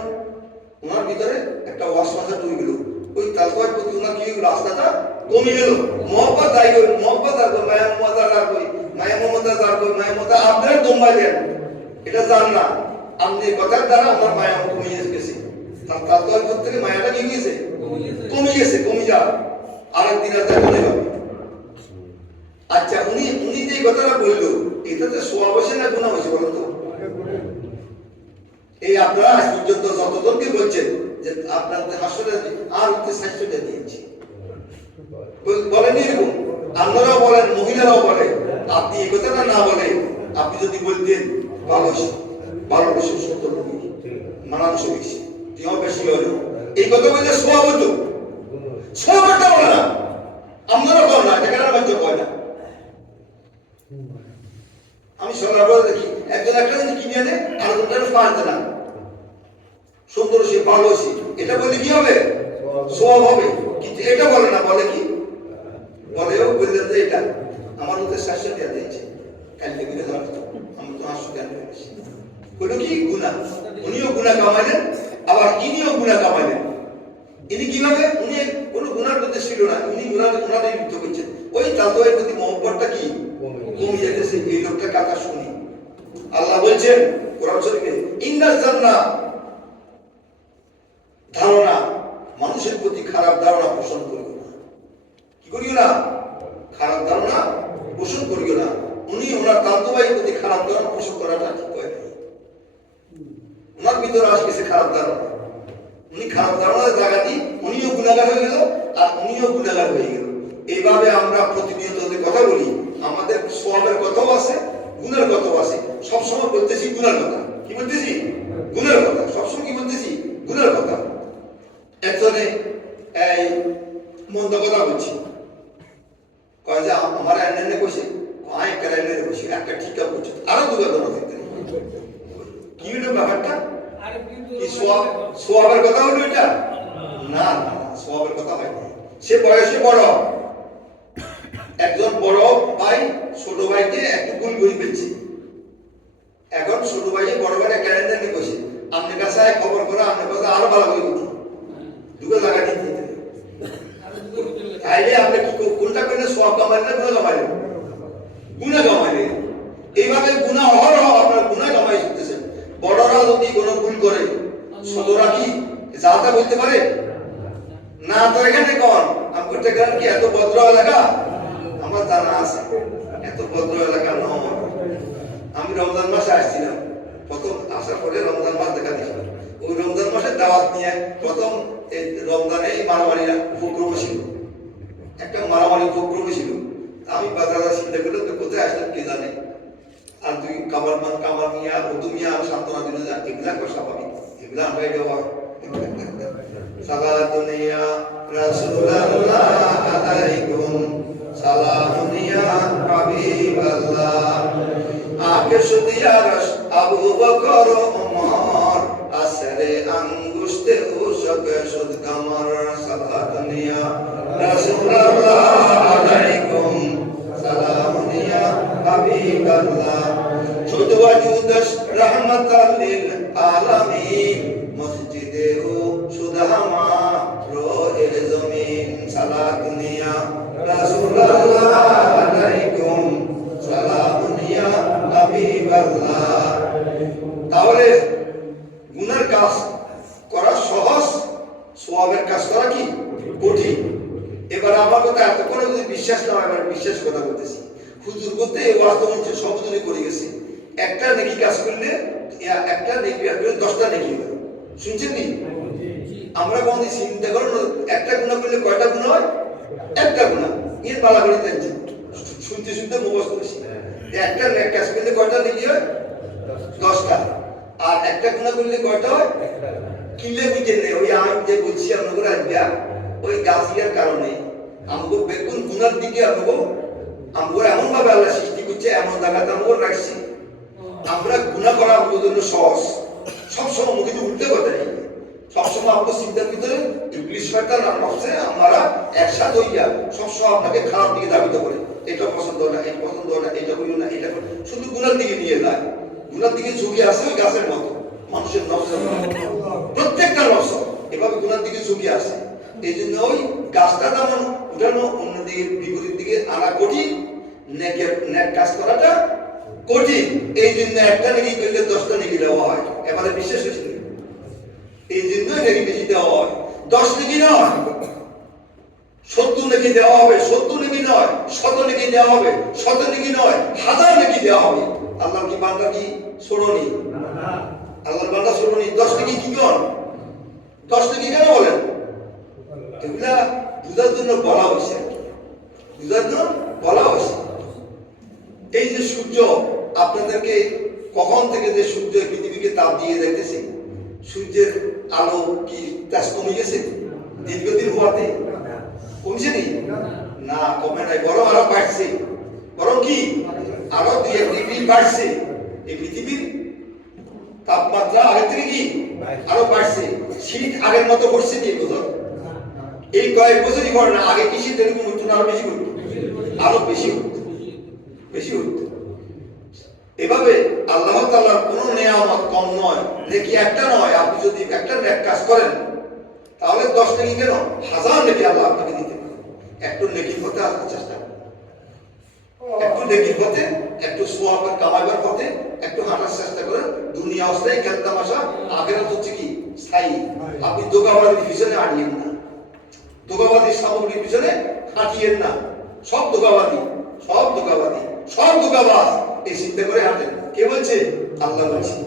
ওনার ভিতরে একটা অশ্বাসা তৈরি গেল। ওই তালকোয়ের প্রতি ওনার কি হলো? আস্থাটা কমে গেল। মোহাম্মত দায়ী হইল, মোহাম্মত আর কই, মায়া মমতা আর কই, মায়া মমতা আর কই, মায়া মমতা আপনার দম্বাই দেন, এটা জান না। আপনি কথার দ্বারা আমার মায়া কমে গেছে। তার তালকোয়ের থেকে মায়াটা কি হয়েছে? কমে গেছে, কমে যা আরেকদিন আর দেখা যাবে। আচ্ছা, উনি যে কথাটা বললো, এটাতে সোয়াব হয়েছে না গুনাহ হয়েছে বলেন তো? এই আপনারা আজ পর্যন্ত যতজনকে বলছেন যে আপনার হাসরে আর উঠতে 60 টাকা দিয়েছি, বলেন এরকম? আপনারাও বলেন, মহিলারাও বলেন। আপনি এই কথাটা না বলে আপনি যদি বলতেন ভালোবেসে 70 রুপি মানানসই বেশি, তিও বেশি হলো, এই কথা বললে সোয়াব হতো। সোয়াবটা বলে না, আপনারা বলেন না, এটা কেন বাচ্চা কয় না? আমি সকাল করে দেখি একজন একটা জিনিস কিনে আনে আর ওটার পারতে না, সুন্দর সে ভালো সে, এটা বলে কি হবে? সোয়াব হবে। কিন্তু এটা বলে না, বলে কি? বলেও বললেন যে এটা আমার ওদের 700 টাকা দিয়েছে, কালকে কিনে ধর আমি তো 800 টাকা দিয়েছি। বললো কি? গুনাহ। উনিও গুনাহ কামাইলেন, আবার ইনিও গুনাহ কামাইলেন। ইনি কিভাবে? উনি কোনো গুনার মধ্যে ছিল না, উনি গুনারে লিপ্ত করছেন। ওই তালদোয়ের প্রতি মহব্বতটা কি কমে যেতেছে। এই লোকটা কথা শুনি আল্লাহ বলছেন কোরআন শরীফে, ইন্নাল জান্নাহ, ধারণা, মানুষের প্রতি খারাপ ধারণা পোষণ করিও না। কি করিও না? খারাপ ধারণা পোষণ করিও না। উনি ওনার তালদোয়ের প্রতি খারাপ ধারণা পোষণ করাটা ঠিক হয় না। ওনার ভিতরে আসছে খারাপ ধারণা, উনি খারাপ ধারণার জায়গা দিয়ে উনিও গুনাহগার হয়ে গেল আর উনিও গুনাহগার হয়ে গেল। এইভাবে আমরা প্রতিনিয়ত কথা বলি, আমাদের সোয়াবের কথাও আছে, গুনার কথাও আছে। সবসময় বলতেছি গুনার কথা। কি বলতেছি? গুনার কথা। সবসময় কি বলতেছি? গুনার কথা। একজনে এই মন্দ কথা বলছি, কয় যে আমার এনে কইছে, আয় একটা এনে কইছে, একটা ঠিকা বলছে, আরো দুটো ধরো ভিতরে কি হলো ব্যাপারটা? কি সোয়াবের কথা হলো এটা? না না, সোয়াবের কথা হয় না। সে বয়সে বড়, একজন বড় ভাই ছোট ভাইকে একটু ভুল করে ফেলছে। এখন ছোট ভাই বড় ভাইয়ের ক্যালেন্ডার নিয়ে বসে আপনার কাছে খবর করে আপনার কাছে আরো ভালো করে দিতে দুটো জায়গা দিতে তাইলে আপনি কি কোনটা করলে সব কামাইলে গুণা কামাইলে গুণা কামাইলে এইভাবে গুণা অহরহ আপনার গুণা কামাই করতেছেন। বড়রা যদি কোনো ভুল করে ছোটরা কি যাতা বলতে পারে না? তো এখানে কন আমি করতে গেলাম কি এত ভদ্র এলাকা আমার জানা আছে, এত ভদ্র এলাকা নয়। আমি রমজান মাসে আসছিলাম, প্রথম আসার পরে রমজান মাস দেখা দিয়েছিল। ওই রমজান মাসের দাওয়াত নিয়ে প্রথম রমজানে মারামারিরা উপক্রম ছিল, একটা মারামারি উপক্রম ছিল। আমি বাজারে চিন্তা করলাম তো কোথায় আসলাম কে জানে। আর তুই কামাল মিয়া বধু মিয়া সান্ত্বনা দিল যা এগুলা স্বাভাবিক, এগুলা আমরাই দেওয়া সালাতুনিয়া রাসূলুল্লাহ আলাইকুম সালামুন ইয়া হাবিবাল্লাহ আকে সুদিয়া আবু বকর ওমর আসরে আঙ্গুশতে উশকে সুদ কামার সালাতুনিয়া রাসূলুল্লাহ আলাইকুম সালামুন ইয়া হাবিবাল্লাহ শুধু ওয়াজুদাস রাহমাতাল লিল আলামিন মসজিদে ও সুদামা রোয়ে জমিন সালাতুনিয়া রাসূলুল্লাহ আলাইকুম সালামুন ইয়া হাবিবাল্লাহ। তাহলে গুনার কাজ করা সহজ, সওয়াবের কাজ করা কি কঠিন। এবার আমার কথা এতক্ষণ যদি বিশ্বাস না হয়, এবার বিশ্বাস কথা বলতেছি। হুজুর বলতে এই বাস্তব সব জনে করে গেছে, একটা নেকি কাজ করলে একটা নেকি কাজ করলে 10টা নেকি হয়। শুনছেন নি? আমরা কোনদিন চিন্তা করো একটা গুনাহ করলে কয়টা গুনাহ হয়? একটা গুনাহ। এর বালা করে জানছেন, শুনতে শুনতে মুখস্থ করেছি। একটা নেক কাজ করলে কয়টা নেকি হয়? 10টা। আর একটা গুনাহ করলে কয়টা হয়? কিলে বুঝেন না। ওই আমি যে বলছি আপনাদের আজ্ঞা ওই গাছিয়ার কারণে আমাকে বেগুন গুনার দিকে আমরা এমন ভাবে আল্লাহ সৃষ্টি করছে, এমন জায়গাতে আমরা রাখছি আমরা গুনাহ করা আমাদের জন্য সহজ। সবসময় মুখে উল্টে কথা নেই, সবসময় আপনার চিন্তার ভিতরে ইবলিশ শয়তান আর নফসে আমরা একসাথে হইয়া সবসময় আপনাকে খারাপ দিকে ধাবিত করে। এটা পছন্দ না, এটা পছন্দ না, এটা করিও না, এটা করি, শুধু গুনার দিকে নিয়ে যায়। গুনার দিকে ঝুঁকি আছে ওই গাছের মতো, মানুষের নফস প্রত্যেকটা নফস এভাবে গুনার দিকে ঝুঁকি আছে। এই জন্য ওই গাছটা যেমন উঠানো অন্যদিকে বিপরীত দিকে আনা কঠিন, নেক কাজ করাটা কঠিন। এই জন্য একটা নেকি করলে 10টা নেকি দেওয়া হয়। এবারে বিশ্বাস হয়েছিল, এই জন্য নেকি বেশি দেওয়া হয়। 10 নেকি নয় 70 নেকি দেওয়া হবে, 70 নেকি নয় 100 নেকি দেওয়া হবে, 100 নেকি নয় 1000 নেকি দেওয়া হবে। আল্লাহর কি বান্দা কি ছোড়নি? আল্লাহর বান্দা ছোড়নি। 10 নেকি কি কর? 10 নেকি কেন বলেন? এগুলা বুঝার জন্য বলা হয়েছে, বুঝার জন্য বলা হয়েছে। এই যে সূর্য আপনাদেরকে কখন থেকে যে সূর্য পৃথিবীকে তাপ দিয়ে যাইতেছে, সূর্যের আলো কি তেজ কমে গেছে দীর্ঘদিন হওয়াতে? কমছে নি? না, কমে নাই, বরং আরো বাড়ছে। বরং কি আরো 2-1 ডিগ্রি বাড়ছে। এই পৃথিবীর তাপমাত্রা আগে থেকে কি আরো বাড়ছে। শীত আগের মতো পড়ছে কি বুঝো? এই কয়েক বছরই পরে না, আগে কি শীত এরকম হতো না? আরো বেশি হতো, আরো বেশি হতো, বেশি হতো। এভাবে আল্লাহ তাআলার কোন নিয়ামত কম নয়, নেকি একটা নয়। আপনি যদি একটা নেক কাজ করেন তাহলে 10 নেকি কেন 1000 নেকি আল্লাহ আপনাকে দিতে পারে। একটু নেকির পথে আসার চেষ্টা করুন, একটু নেকির পথে, একটু সওয়াবের কামাইবার পথে একটু হাঁটার চেষ্টা করেন। দুনিয়া অস্থায়ী, খেল তামাশা, আখিরাত হচ্ছে কি স্থায়ী। আপনি দোকাবাদের পিছনে আড়িয়েন না, দোকাবাদের সামগ্রীর পিছনে হাঁটিয়েন না। সব দোকাবাদী, সব দোকাবাদী, সব দোকাবাজ এই চিন্তা করে হাঁটেন। কে বলছে? আল্লাহ বলছে।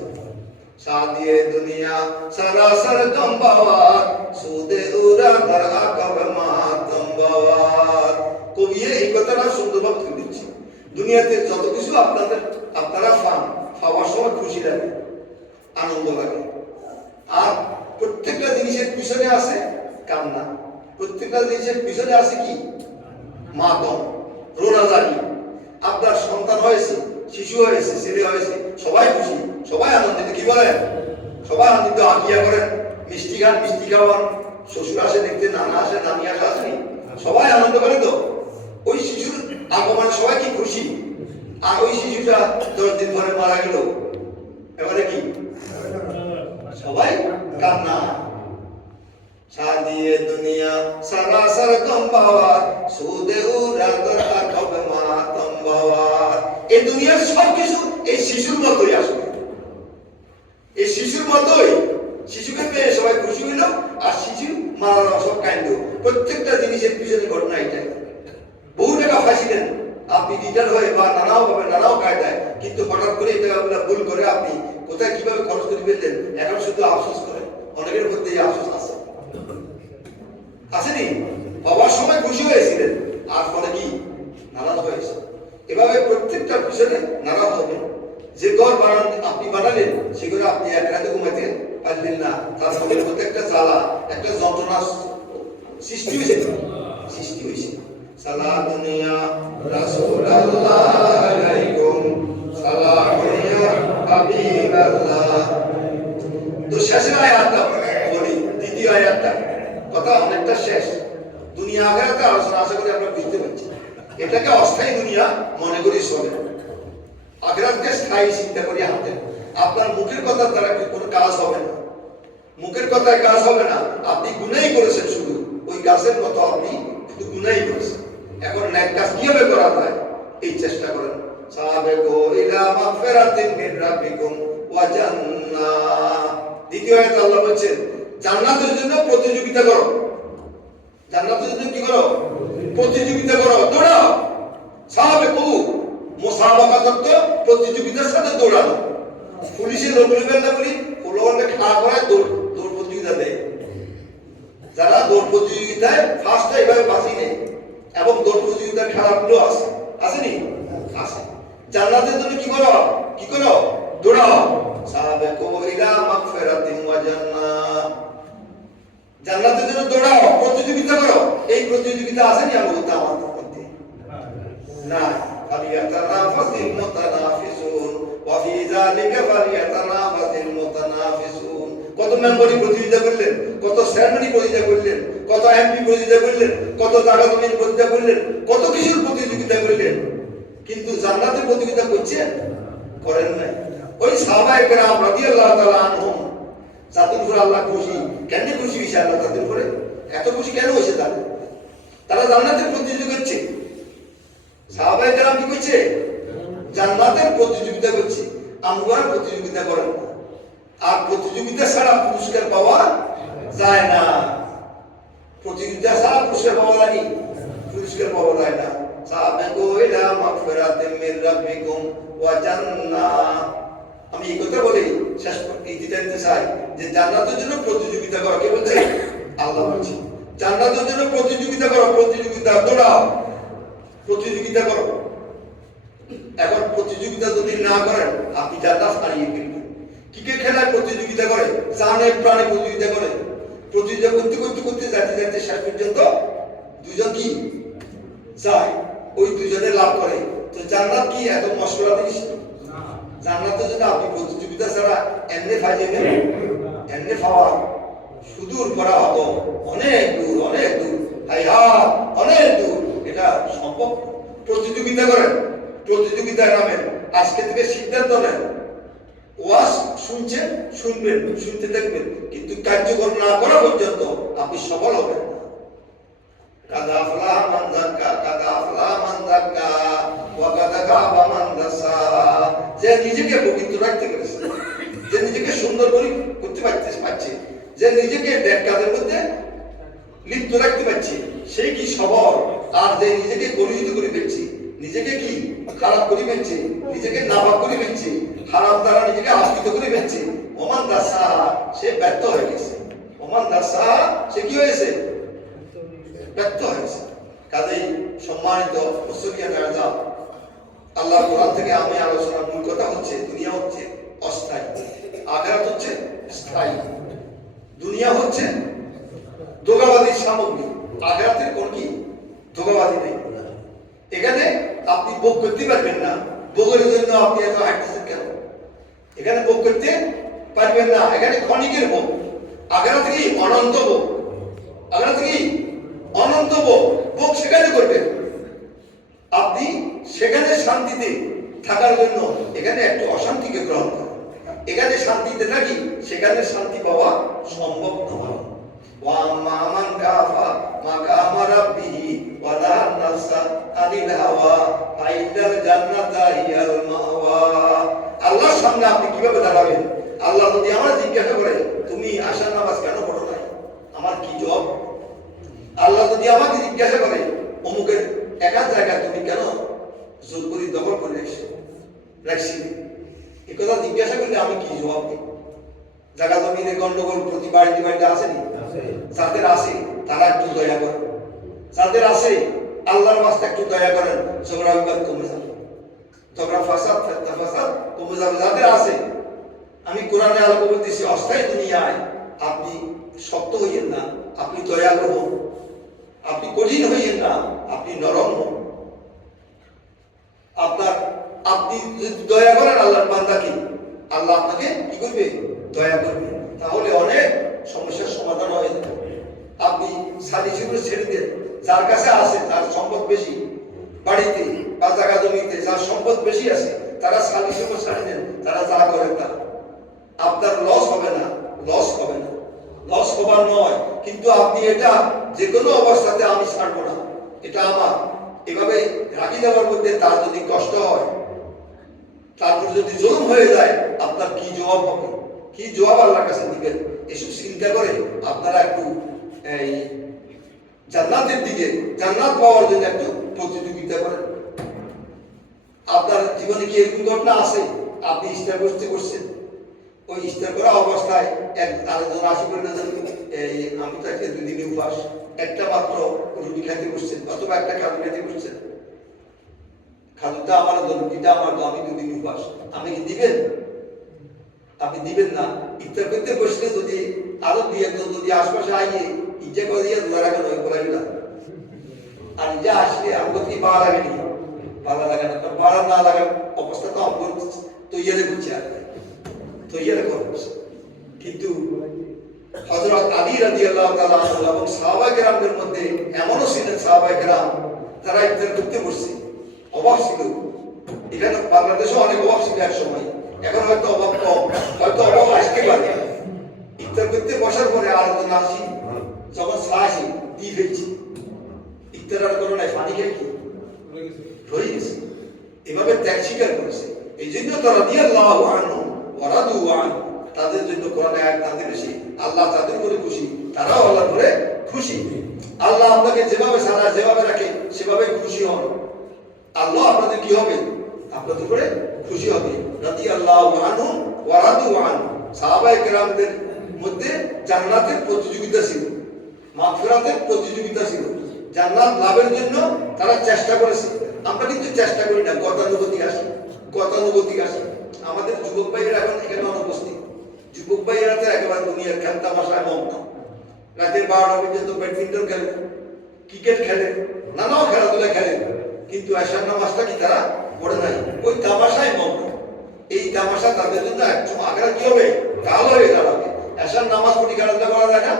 সাদিয়ে দুনিয়া সরাসর গম্বাওয়ার সুদে উরা দর আকাব মাতম্বাওয়ার। কবি এই কথাটা সুন্দরভাবে তুলে দিচ্ছে। দুনিয়াতে যত কিছু আপনারা পাওয়ার সময় খুশি লাগে, আনন্দ লাগে, আর প্রত্যেকটা জিনিসের পিছনে আছে কান্না, প্রত্যেকটা জিনিসের পিছনে আছে কি মাতম, রোনাজানি। আপনার সন্তান হয়েছে, শিশু হয়েছে, ছেলে হয়েছে, সবাই খুশি, সবাই আনন্দিত। কি বলেন? সবাই আনন্দিত। আকিয়া করেন, মিষ্টি খান, মিষ্টি খাওয়ান, শ্বশুর আসে দেখতে, নানা আসে, নানি আসে, আসেনি? সবাই আনন্দ করে তো? ওই শিশুর আগমনে সবাই কি খুশি? আর ওই শিশুটা 10 দিন পরে মারা গেল, এবারে কি সবাই কান্না। শাদিয়ে দুনিয়া সারাসার কম্বাওয়ার সুদে উরাদর আকব মাতম বাওয়ার। এই দুনিয়ার সব কিছু এই শিশুর মতোই আসলে, এই শিশুর মতোই। শিশুকে পেয়ে সবাই খুশি হইল, আর শিশু মারা সব কান্দ। প্রত্যেকটা জিনিসের পিছনে ঘটনা এটাই। বহু টাকা ফাঁসি দেন আপনি রিটার্ন হয়ে বা নানাও ভাবে নানাও কায়দায়, কিন্তু হঠাৎ করে এই টাকাগুলো ভুল করে আপনি কোথায় কিভাবে খরচ করে ফেললেন, এখন শুধু আফসোস করেন। অনেকের মধ্যে এই আফসোস আছে, আসেনি? বাবার সময় খুশি হয়েছিলেন, আর পরে কি নারাজ হয়েছে। এভাবে প্রত্যেকটা পিছনে নারাজ হবে। যে ঘর আপনি বানালেন, সেগুলো আপনি এক রাতে ঘুমাইতে পারলেন না, তার মনের মধ্যে একটা জ্বালা, একটা যন্ত্রণা সৃষ্টি হয়েছে, সৃষ্টি হয়েছে। সালামুন ইয়া রাসূলুল্লাহ আলাইকুম, সালামুন ইয়া হাবিবাল্লাহ। তো শেষের আয়াতটা বলি, দ্বিতীয় আয়াতটা, কথা অনেকটা শেষ। দুনিয়া আখিরাতের আলোচনা আশা করি আমরা বুঝতে পারছি। এটাকে অস্থায়ী দুনিয়া মনে করি চলে, আখিরাতকে স্থায়ী চিন্তা করি হাতে। আপনার মুখের কথার দ্বারা কোনো কাজ হবে না, মুখের কথায় কাজ হবে না। আপনি গুনাই করেছেন, শুধু ওই গাছের মতো আপনি শুধু গুনাই করেছেন। এখন ন্যাক কাজ কিভাবে করা যায় এই চেষ্টা করেন। সাবিকু ইলা মাগফিরাতিন মিন রাব্বিকুম ওয়া জান্নাহ। দ্বিতীয় আয়াতে আল্লাহ বলেন জান্নাতের জন্য প্রতিযোগিতা করো। জান্নাতের জন্য কি করো? প্রতিযোগিতা করো, দৌড়াও। সাবিকু মুসাবাকাত তো প্রতিযোগিতার সাথে দৌড়ানো। পুলিশের লোক বলবেন না, বলি পোলোয়ারকে খাড়া করে দৌড় প্রতিযোগিতা দেয়। যারা দৌড় প্রতিযোগিতায় ফার্স্ট হয় এভাবে বাঁচি নেই, এবং দৌড় প্রতিযোগিতার খেলাগুলো আছে, আসেনি? আছে। জান্নাতের জন্য কি করো? কি করো? দৌড়াও। সাবিকু ইলা মাগফিরাতিন ওয়া জান্নাহ। জান্নাতের জন্য দৌড়াও, প্রতিযোগিতা করো। এই প্রতিযোগিতা আসেনি আমাদের মধ্যে? না। ফালিয়াতানাফাসিল মুতানাফিসুন ওয়া ফি যালিকা ফালিয়াতানাফাসিল মুতানাফিসুন। কত মেম্বারি প্রতিযোগিতা করলেন, কত সেরেমনি প্রতিযোগিতা করলেন, কত এমপি প্রতিযোগিতা করলেন, কত জায়গা জমির প্রতিযোগিতা করলেন, কত কিছুর প্রতিযোগিতা করলেন, কিন্তু জান্নাতের প্রতিযোগিতা করছেন? করেন নাই। ওই সাহাবায়ে কেরাম রাদিয়াল্লাহু তাআলা আনহুম, যাদের উপর আল্লাহ খুশি, কেন খুশি হয়েছে আল্লাহ তাদের উপরে? এত খুশি কেন হয়েছে তাদের? তারা জান্নাতের প্রতিযোগিতা করছে। সাহাবায়ে কেরাম কি করছে? জান্নাতের প্রতিযোগিতা করছে। আমরা প্রতিযোগিতা করেন না, আর প্রতিযোগিতা ছাড়া পুরস্কার পাওয়া যায় না। প্রতিযোগিতা ছাড়া পুরস্কার পাওয়া যায়, পুরস্কার পাওয়া যায় না। সাবিকু ইলা মাগফিরাতিন মির রাব্বিকুম ওয়া জান্নাহ। আমি এই কথা বলি শেষ এই দিতে চাই যে জান্নাতের জন্য প্রতিযোগিতা করো। কে বলছে? আল্লাহ বলছে জান্নাতের জন্য প্রতিযোগিতা করো, প্রতিযোগিতা দৌড়াও, প্রতিযোগিতা করো। এখন প্রতিযোগিতা যদি না করেন আপনি জান্নাত হারিয়ে ফেলবেন। ক্রিকেট খেলায় প্রতিযোগিতা করে, জানে প্রাণে প্রতিযোগিতা করে, প্রতিযোগিতা করতে করতে করতে যাতে যাতে শেষ পর্যন্ত দুজন কি যায়, ওই দুজনে লাভ করে। তো জান্নাত কি এত মশলা জিনিস? জান্নাতের জন্য আপনি প্রতিযোগিতা ছাড়া এমনি ফাইজেবেন, এমনি পাওয়া সুদূর করা হতো, অনেক দূর, অনেক দূর, অনেক দূর, এটা সম্ভব। প্রতিযোগিতা করেন, প্রতিযোগিতায় নামেন। আজকে থেকে সিদ্ধান্ত নেন, ওয়াজ শুনছেন, শুনবেন, শুনতে দেখবেন, কিন্তু কার্যকর না করা পর্যন্ত আপনি সফল হবেন। কাদা আফলাহা মান যাক্কা, কাদা আফলাহা মান যাক্কা ওয়া কাদা খাবা মান দাসা। যে নিজেকে পবিত্র রাখতে পেরেছে, যে নিজেকে সুন্দর করতে পারছে, যে নিজেকে নেক কাজের মধ্যে লিপ্ত রাখতে পারছে, সেই কি সবল। আর যে নিজেকে কলুষিত করে ফেলছে, নিজেকে কি খারাপ করে ফেলছে, নিজেকে নাপাক করে ফেলছে, হারাম দ্বারা নিজেকে আশ্রিত করে ফেলছে, ওমান দাসা, সে ব্যর্থ হয়ে গেছে। ওমান দাসা, সে কি হয়েছে? ব্যর্থ হয়েছে। কাজেই সম্মানিত মুসলিম রাজা, আল্লাহ কোরআন থেকে আমি আলোচনার মূল কথা হচ্ছে দুনিয়া হচ্ছে অস্থায়ী, আখিরাত হচ্ছে স্থায়ী। দুনিয়া হচ্ছে ধোঁকাবাদীর সামগ্রী, আখিরাতের কোন কি ধোঁকাবাদী নেই। এখানে আপনি ভোগ করতে পারবেন না, ভোগের জন্য আপনি এত হাঁটতেছেন কেন? এখানে ভোগ করতে পারবেন না, এখানে ক্ষণিকের ভোগ। আখিরাত কি অনন্ত ভোগ, আখিরাত কি অনন্ত ভোগ, ভোগ সেখানে করবেন। আপনি সেখানে শান্তিতে থাকার জন্য এখানে একটু অশান্তিকে গ্রহণ করেন। এখানে শান্তিতে থাকি, সেখানে শান্তি পাওয়া সম্ভব নয়। ওয়াম্মা মান কাফা মাকামা রাব্বিহি ওয়া নাহা নাফসা আনিল হাওয়া ফাইনাল জান্নাতা হিয়াল মাওয়া। আল্লাহর সামনে আপনি কিভাবে দাঁড়াবেন? আল্লাহ যদি আমার জিজ্ঞাসা করে তুমি আশার নামাজ কেন পড়ো নাই, আমার কি জবাব? আল্লাহ যদি আমাকে জিজ্ঞাসা করে অমুকের একা জায়গা তুমি কেন জোর করে দখল করে রাখছি, এ কথা জিজ্ঞাসা করলে আমি কি জবাব দিই? জায়গা জমিনের গন্ডগোল প্রতি বাড়িতে বাড়িতে আসেনি? যাদের আছে তারা একটু দয়া করেন, যাদের আছে আল্লাহর রাস্তায় একটু দয়া করেন, ঝগড়া বিবাদ কমে যাবে, ঝগড়া ফাসাদ ফেতনা ফাসাদ কমে যাবে। যাদের আছে, আমি কোরআনে আলোকে বলতেছি, অস্থায়ী দুনিয়ায় আপনি শক্ত হইয়েন না, আপনি দয়ালু হন, আপনি কঠিন হইয়েন না, আপনি নরম হন। আপনি যদি দয়া করেন আল্লাহর বান্দাকে, আল্লাহ আপনাকে কি করবে? দয়া করবে। তাহলে অনেক সমস্যার সমাধান হয়ে যাবে। আপনি সালিসি করে ছেড়ে দেন, যার কাছে আছে, যার সম্পদ বেশি, বাড়িতে বা জায়গা জমিতে যার সম্পদ বেশি আছে, তারা সালিসি করে ছেড়ে দেন, তারা যা করেন তা। আপনার লস হবে না, লস হবে না, লস হবার নয়। কিন্তু আপনি এটা যে কোনো অবস্থাতে আমি ছাড়বো না, এটা আমার, এভাবে রাখি দেওয়ার মধ্যে তার যদি কষ্ট হয়, তারপর যদি জুলুম হয়ে যায়, আপনার কি জবাব হবে? কি জবাব আল্লাহর কাছে দিবেন? এসব চিন্তা করে আপনারা একটু এই জান্নাতের দিকে, জান্নাত পাওয়ার জন্য একটু প্রতিযোগিতা করেন। আপনার জীবনে কি এরকম ঘটনা আছে? আপনি ইস্তার করছেন, ওই ইস্তার করা অবস্থায় এক আরেকজন আসি বললেন এই আমি তো একটা 2 দিনের উপবাস, একটা মাত্র রুটি খাইতে বসছেন অথবা একটা খাদ্য খাইতে বসছেন, খাদ্যটা আমার, রুটিটা আমার, তো আমি 2 দিন উপবাস, আমি কি দিবেন? আপনি দিবেন না। ইফতার করতে বসলে যদি আরো 2-1 যদি আশপাশে আইয়ে ইচ্ছা করে দিয়ে দোয়া রাখেন, ওই করাই না। আর ইচ্ছা আসলে আমাকে কি ভালো লাগেনি, ভালো লাগে না, ভালো না লাগার অবস্থা তো আমার তৈরি করছে, আর তৈরি করছে। কিন্তু হযরত আলী রাদিয়াল্লাহু তাআলা এবং সাহাবায়ে কেরামদের মধ্যে এমনও ছিলেন সাহাবায়ে কেরাম, তারা ইফতার করতে বসছে, অভাব ছিল। এখানে বাংলাদেশে অনেক অভাব ছিল এক সময়, এখন হয়তো অভাব কম, হয়তো অভাব আসতে পারে। ইফতার করতে বসার পরে আলোচনা আসি, যখন চা আসি দিয়ে ফেলছি, ইফতার আর করো নাই, পানি খেয়ে কি রয়ে গেছে, এভাবে ত্যাগ স্বীকার করেছে। এই জন্য তারা রাদিয়াল্লাহু আনহু ওয়া রাদু আনহু, তাদের জন্য কোরআনে আয়াত নাযিল হয়েছে, আল্লাহ তাদের উপরে খুশি, তারাও আল্লাহর উপরে খুশি। আল্লাহ আপনাকে যেভাবে সাজায়, যেভাবে রাখে, সেভাবে খুশি হন। আল্লাহ আপনাদের কি হবে? আপনাদের উপরে খুশি হবে। রাদিয়াল্লাহু আনহু ওয়া রাদু আনহু, সাহাবায়ে কেরামদের মধ্যে জান্নাতের প্রতিযোগিতা ছিল, মাগফিরাতের প্রতিযোগিতা ছিল, জান্নাত লাভের জন্য তারা চেষ্টা করেছে। আমরা কিন্তু চেষ্টা করি না, গতানুগতিক আসি, গতানুগতিক আসি। আমাদের যুবক ভাইয়েরা এখন এখানে অনুপস্থিত, যুবক ভাইয়েরা তো একেবারে দুনিয়ার খেল তামাশায় মগ্ন, রাতের 12টা পর্যন্ত ব্যাডমিন্টন খেলে, ক্রিকেট খেলে, নানা খেলাধুলা খেলে, কিন্তু এশার নামাজটা কি তারা পড়ে নাই, ওই তামাশায় মগ্ন। এই তামাশা তাদের জন্য একদম আখেরাত কি হবে? কাল হয়ে দাঁড়াবে। এশার নামাজ পড়ি খেলাধুলা করা যায় না?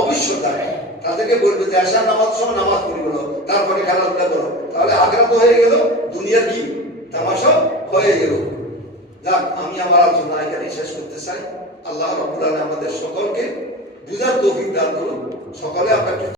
অবশ্যই তাই। তাদেরকে বলবে যে এশার নামাজের সময় নামাজ পড়ি বলো, তারপরে খেলাধুলা করো, তাহলে আখেরাত হয়ে গেল, দুনিয়ার কি তামাশা হয়ে গেল। যাক, আমি আমার আলোচনা এখানে শেষ করতে চাই। আল্লাহ রাব্বুল আলামিন আমাদের সকলকে বুঝার তৌফিক দান করুন। সকলে আপনাকে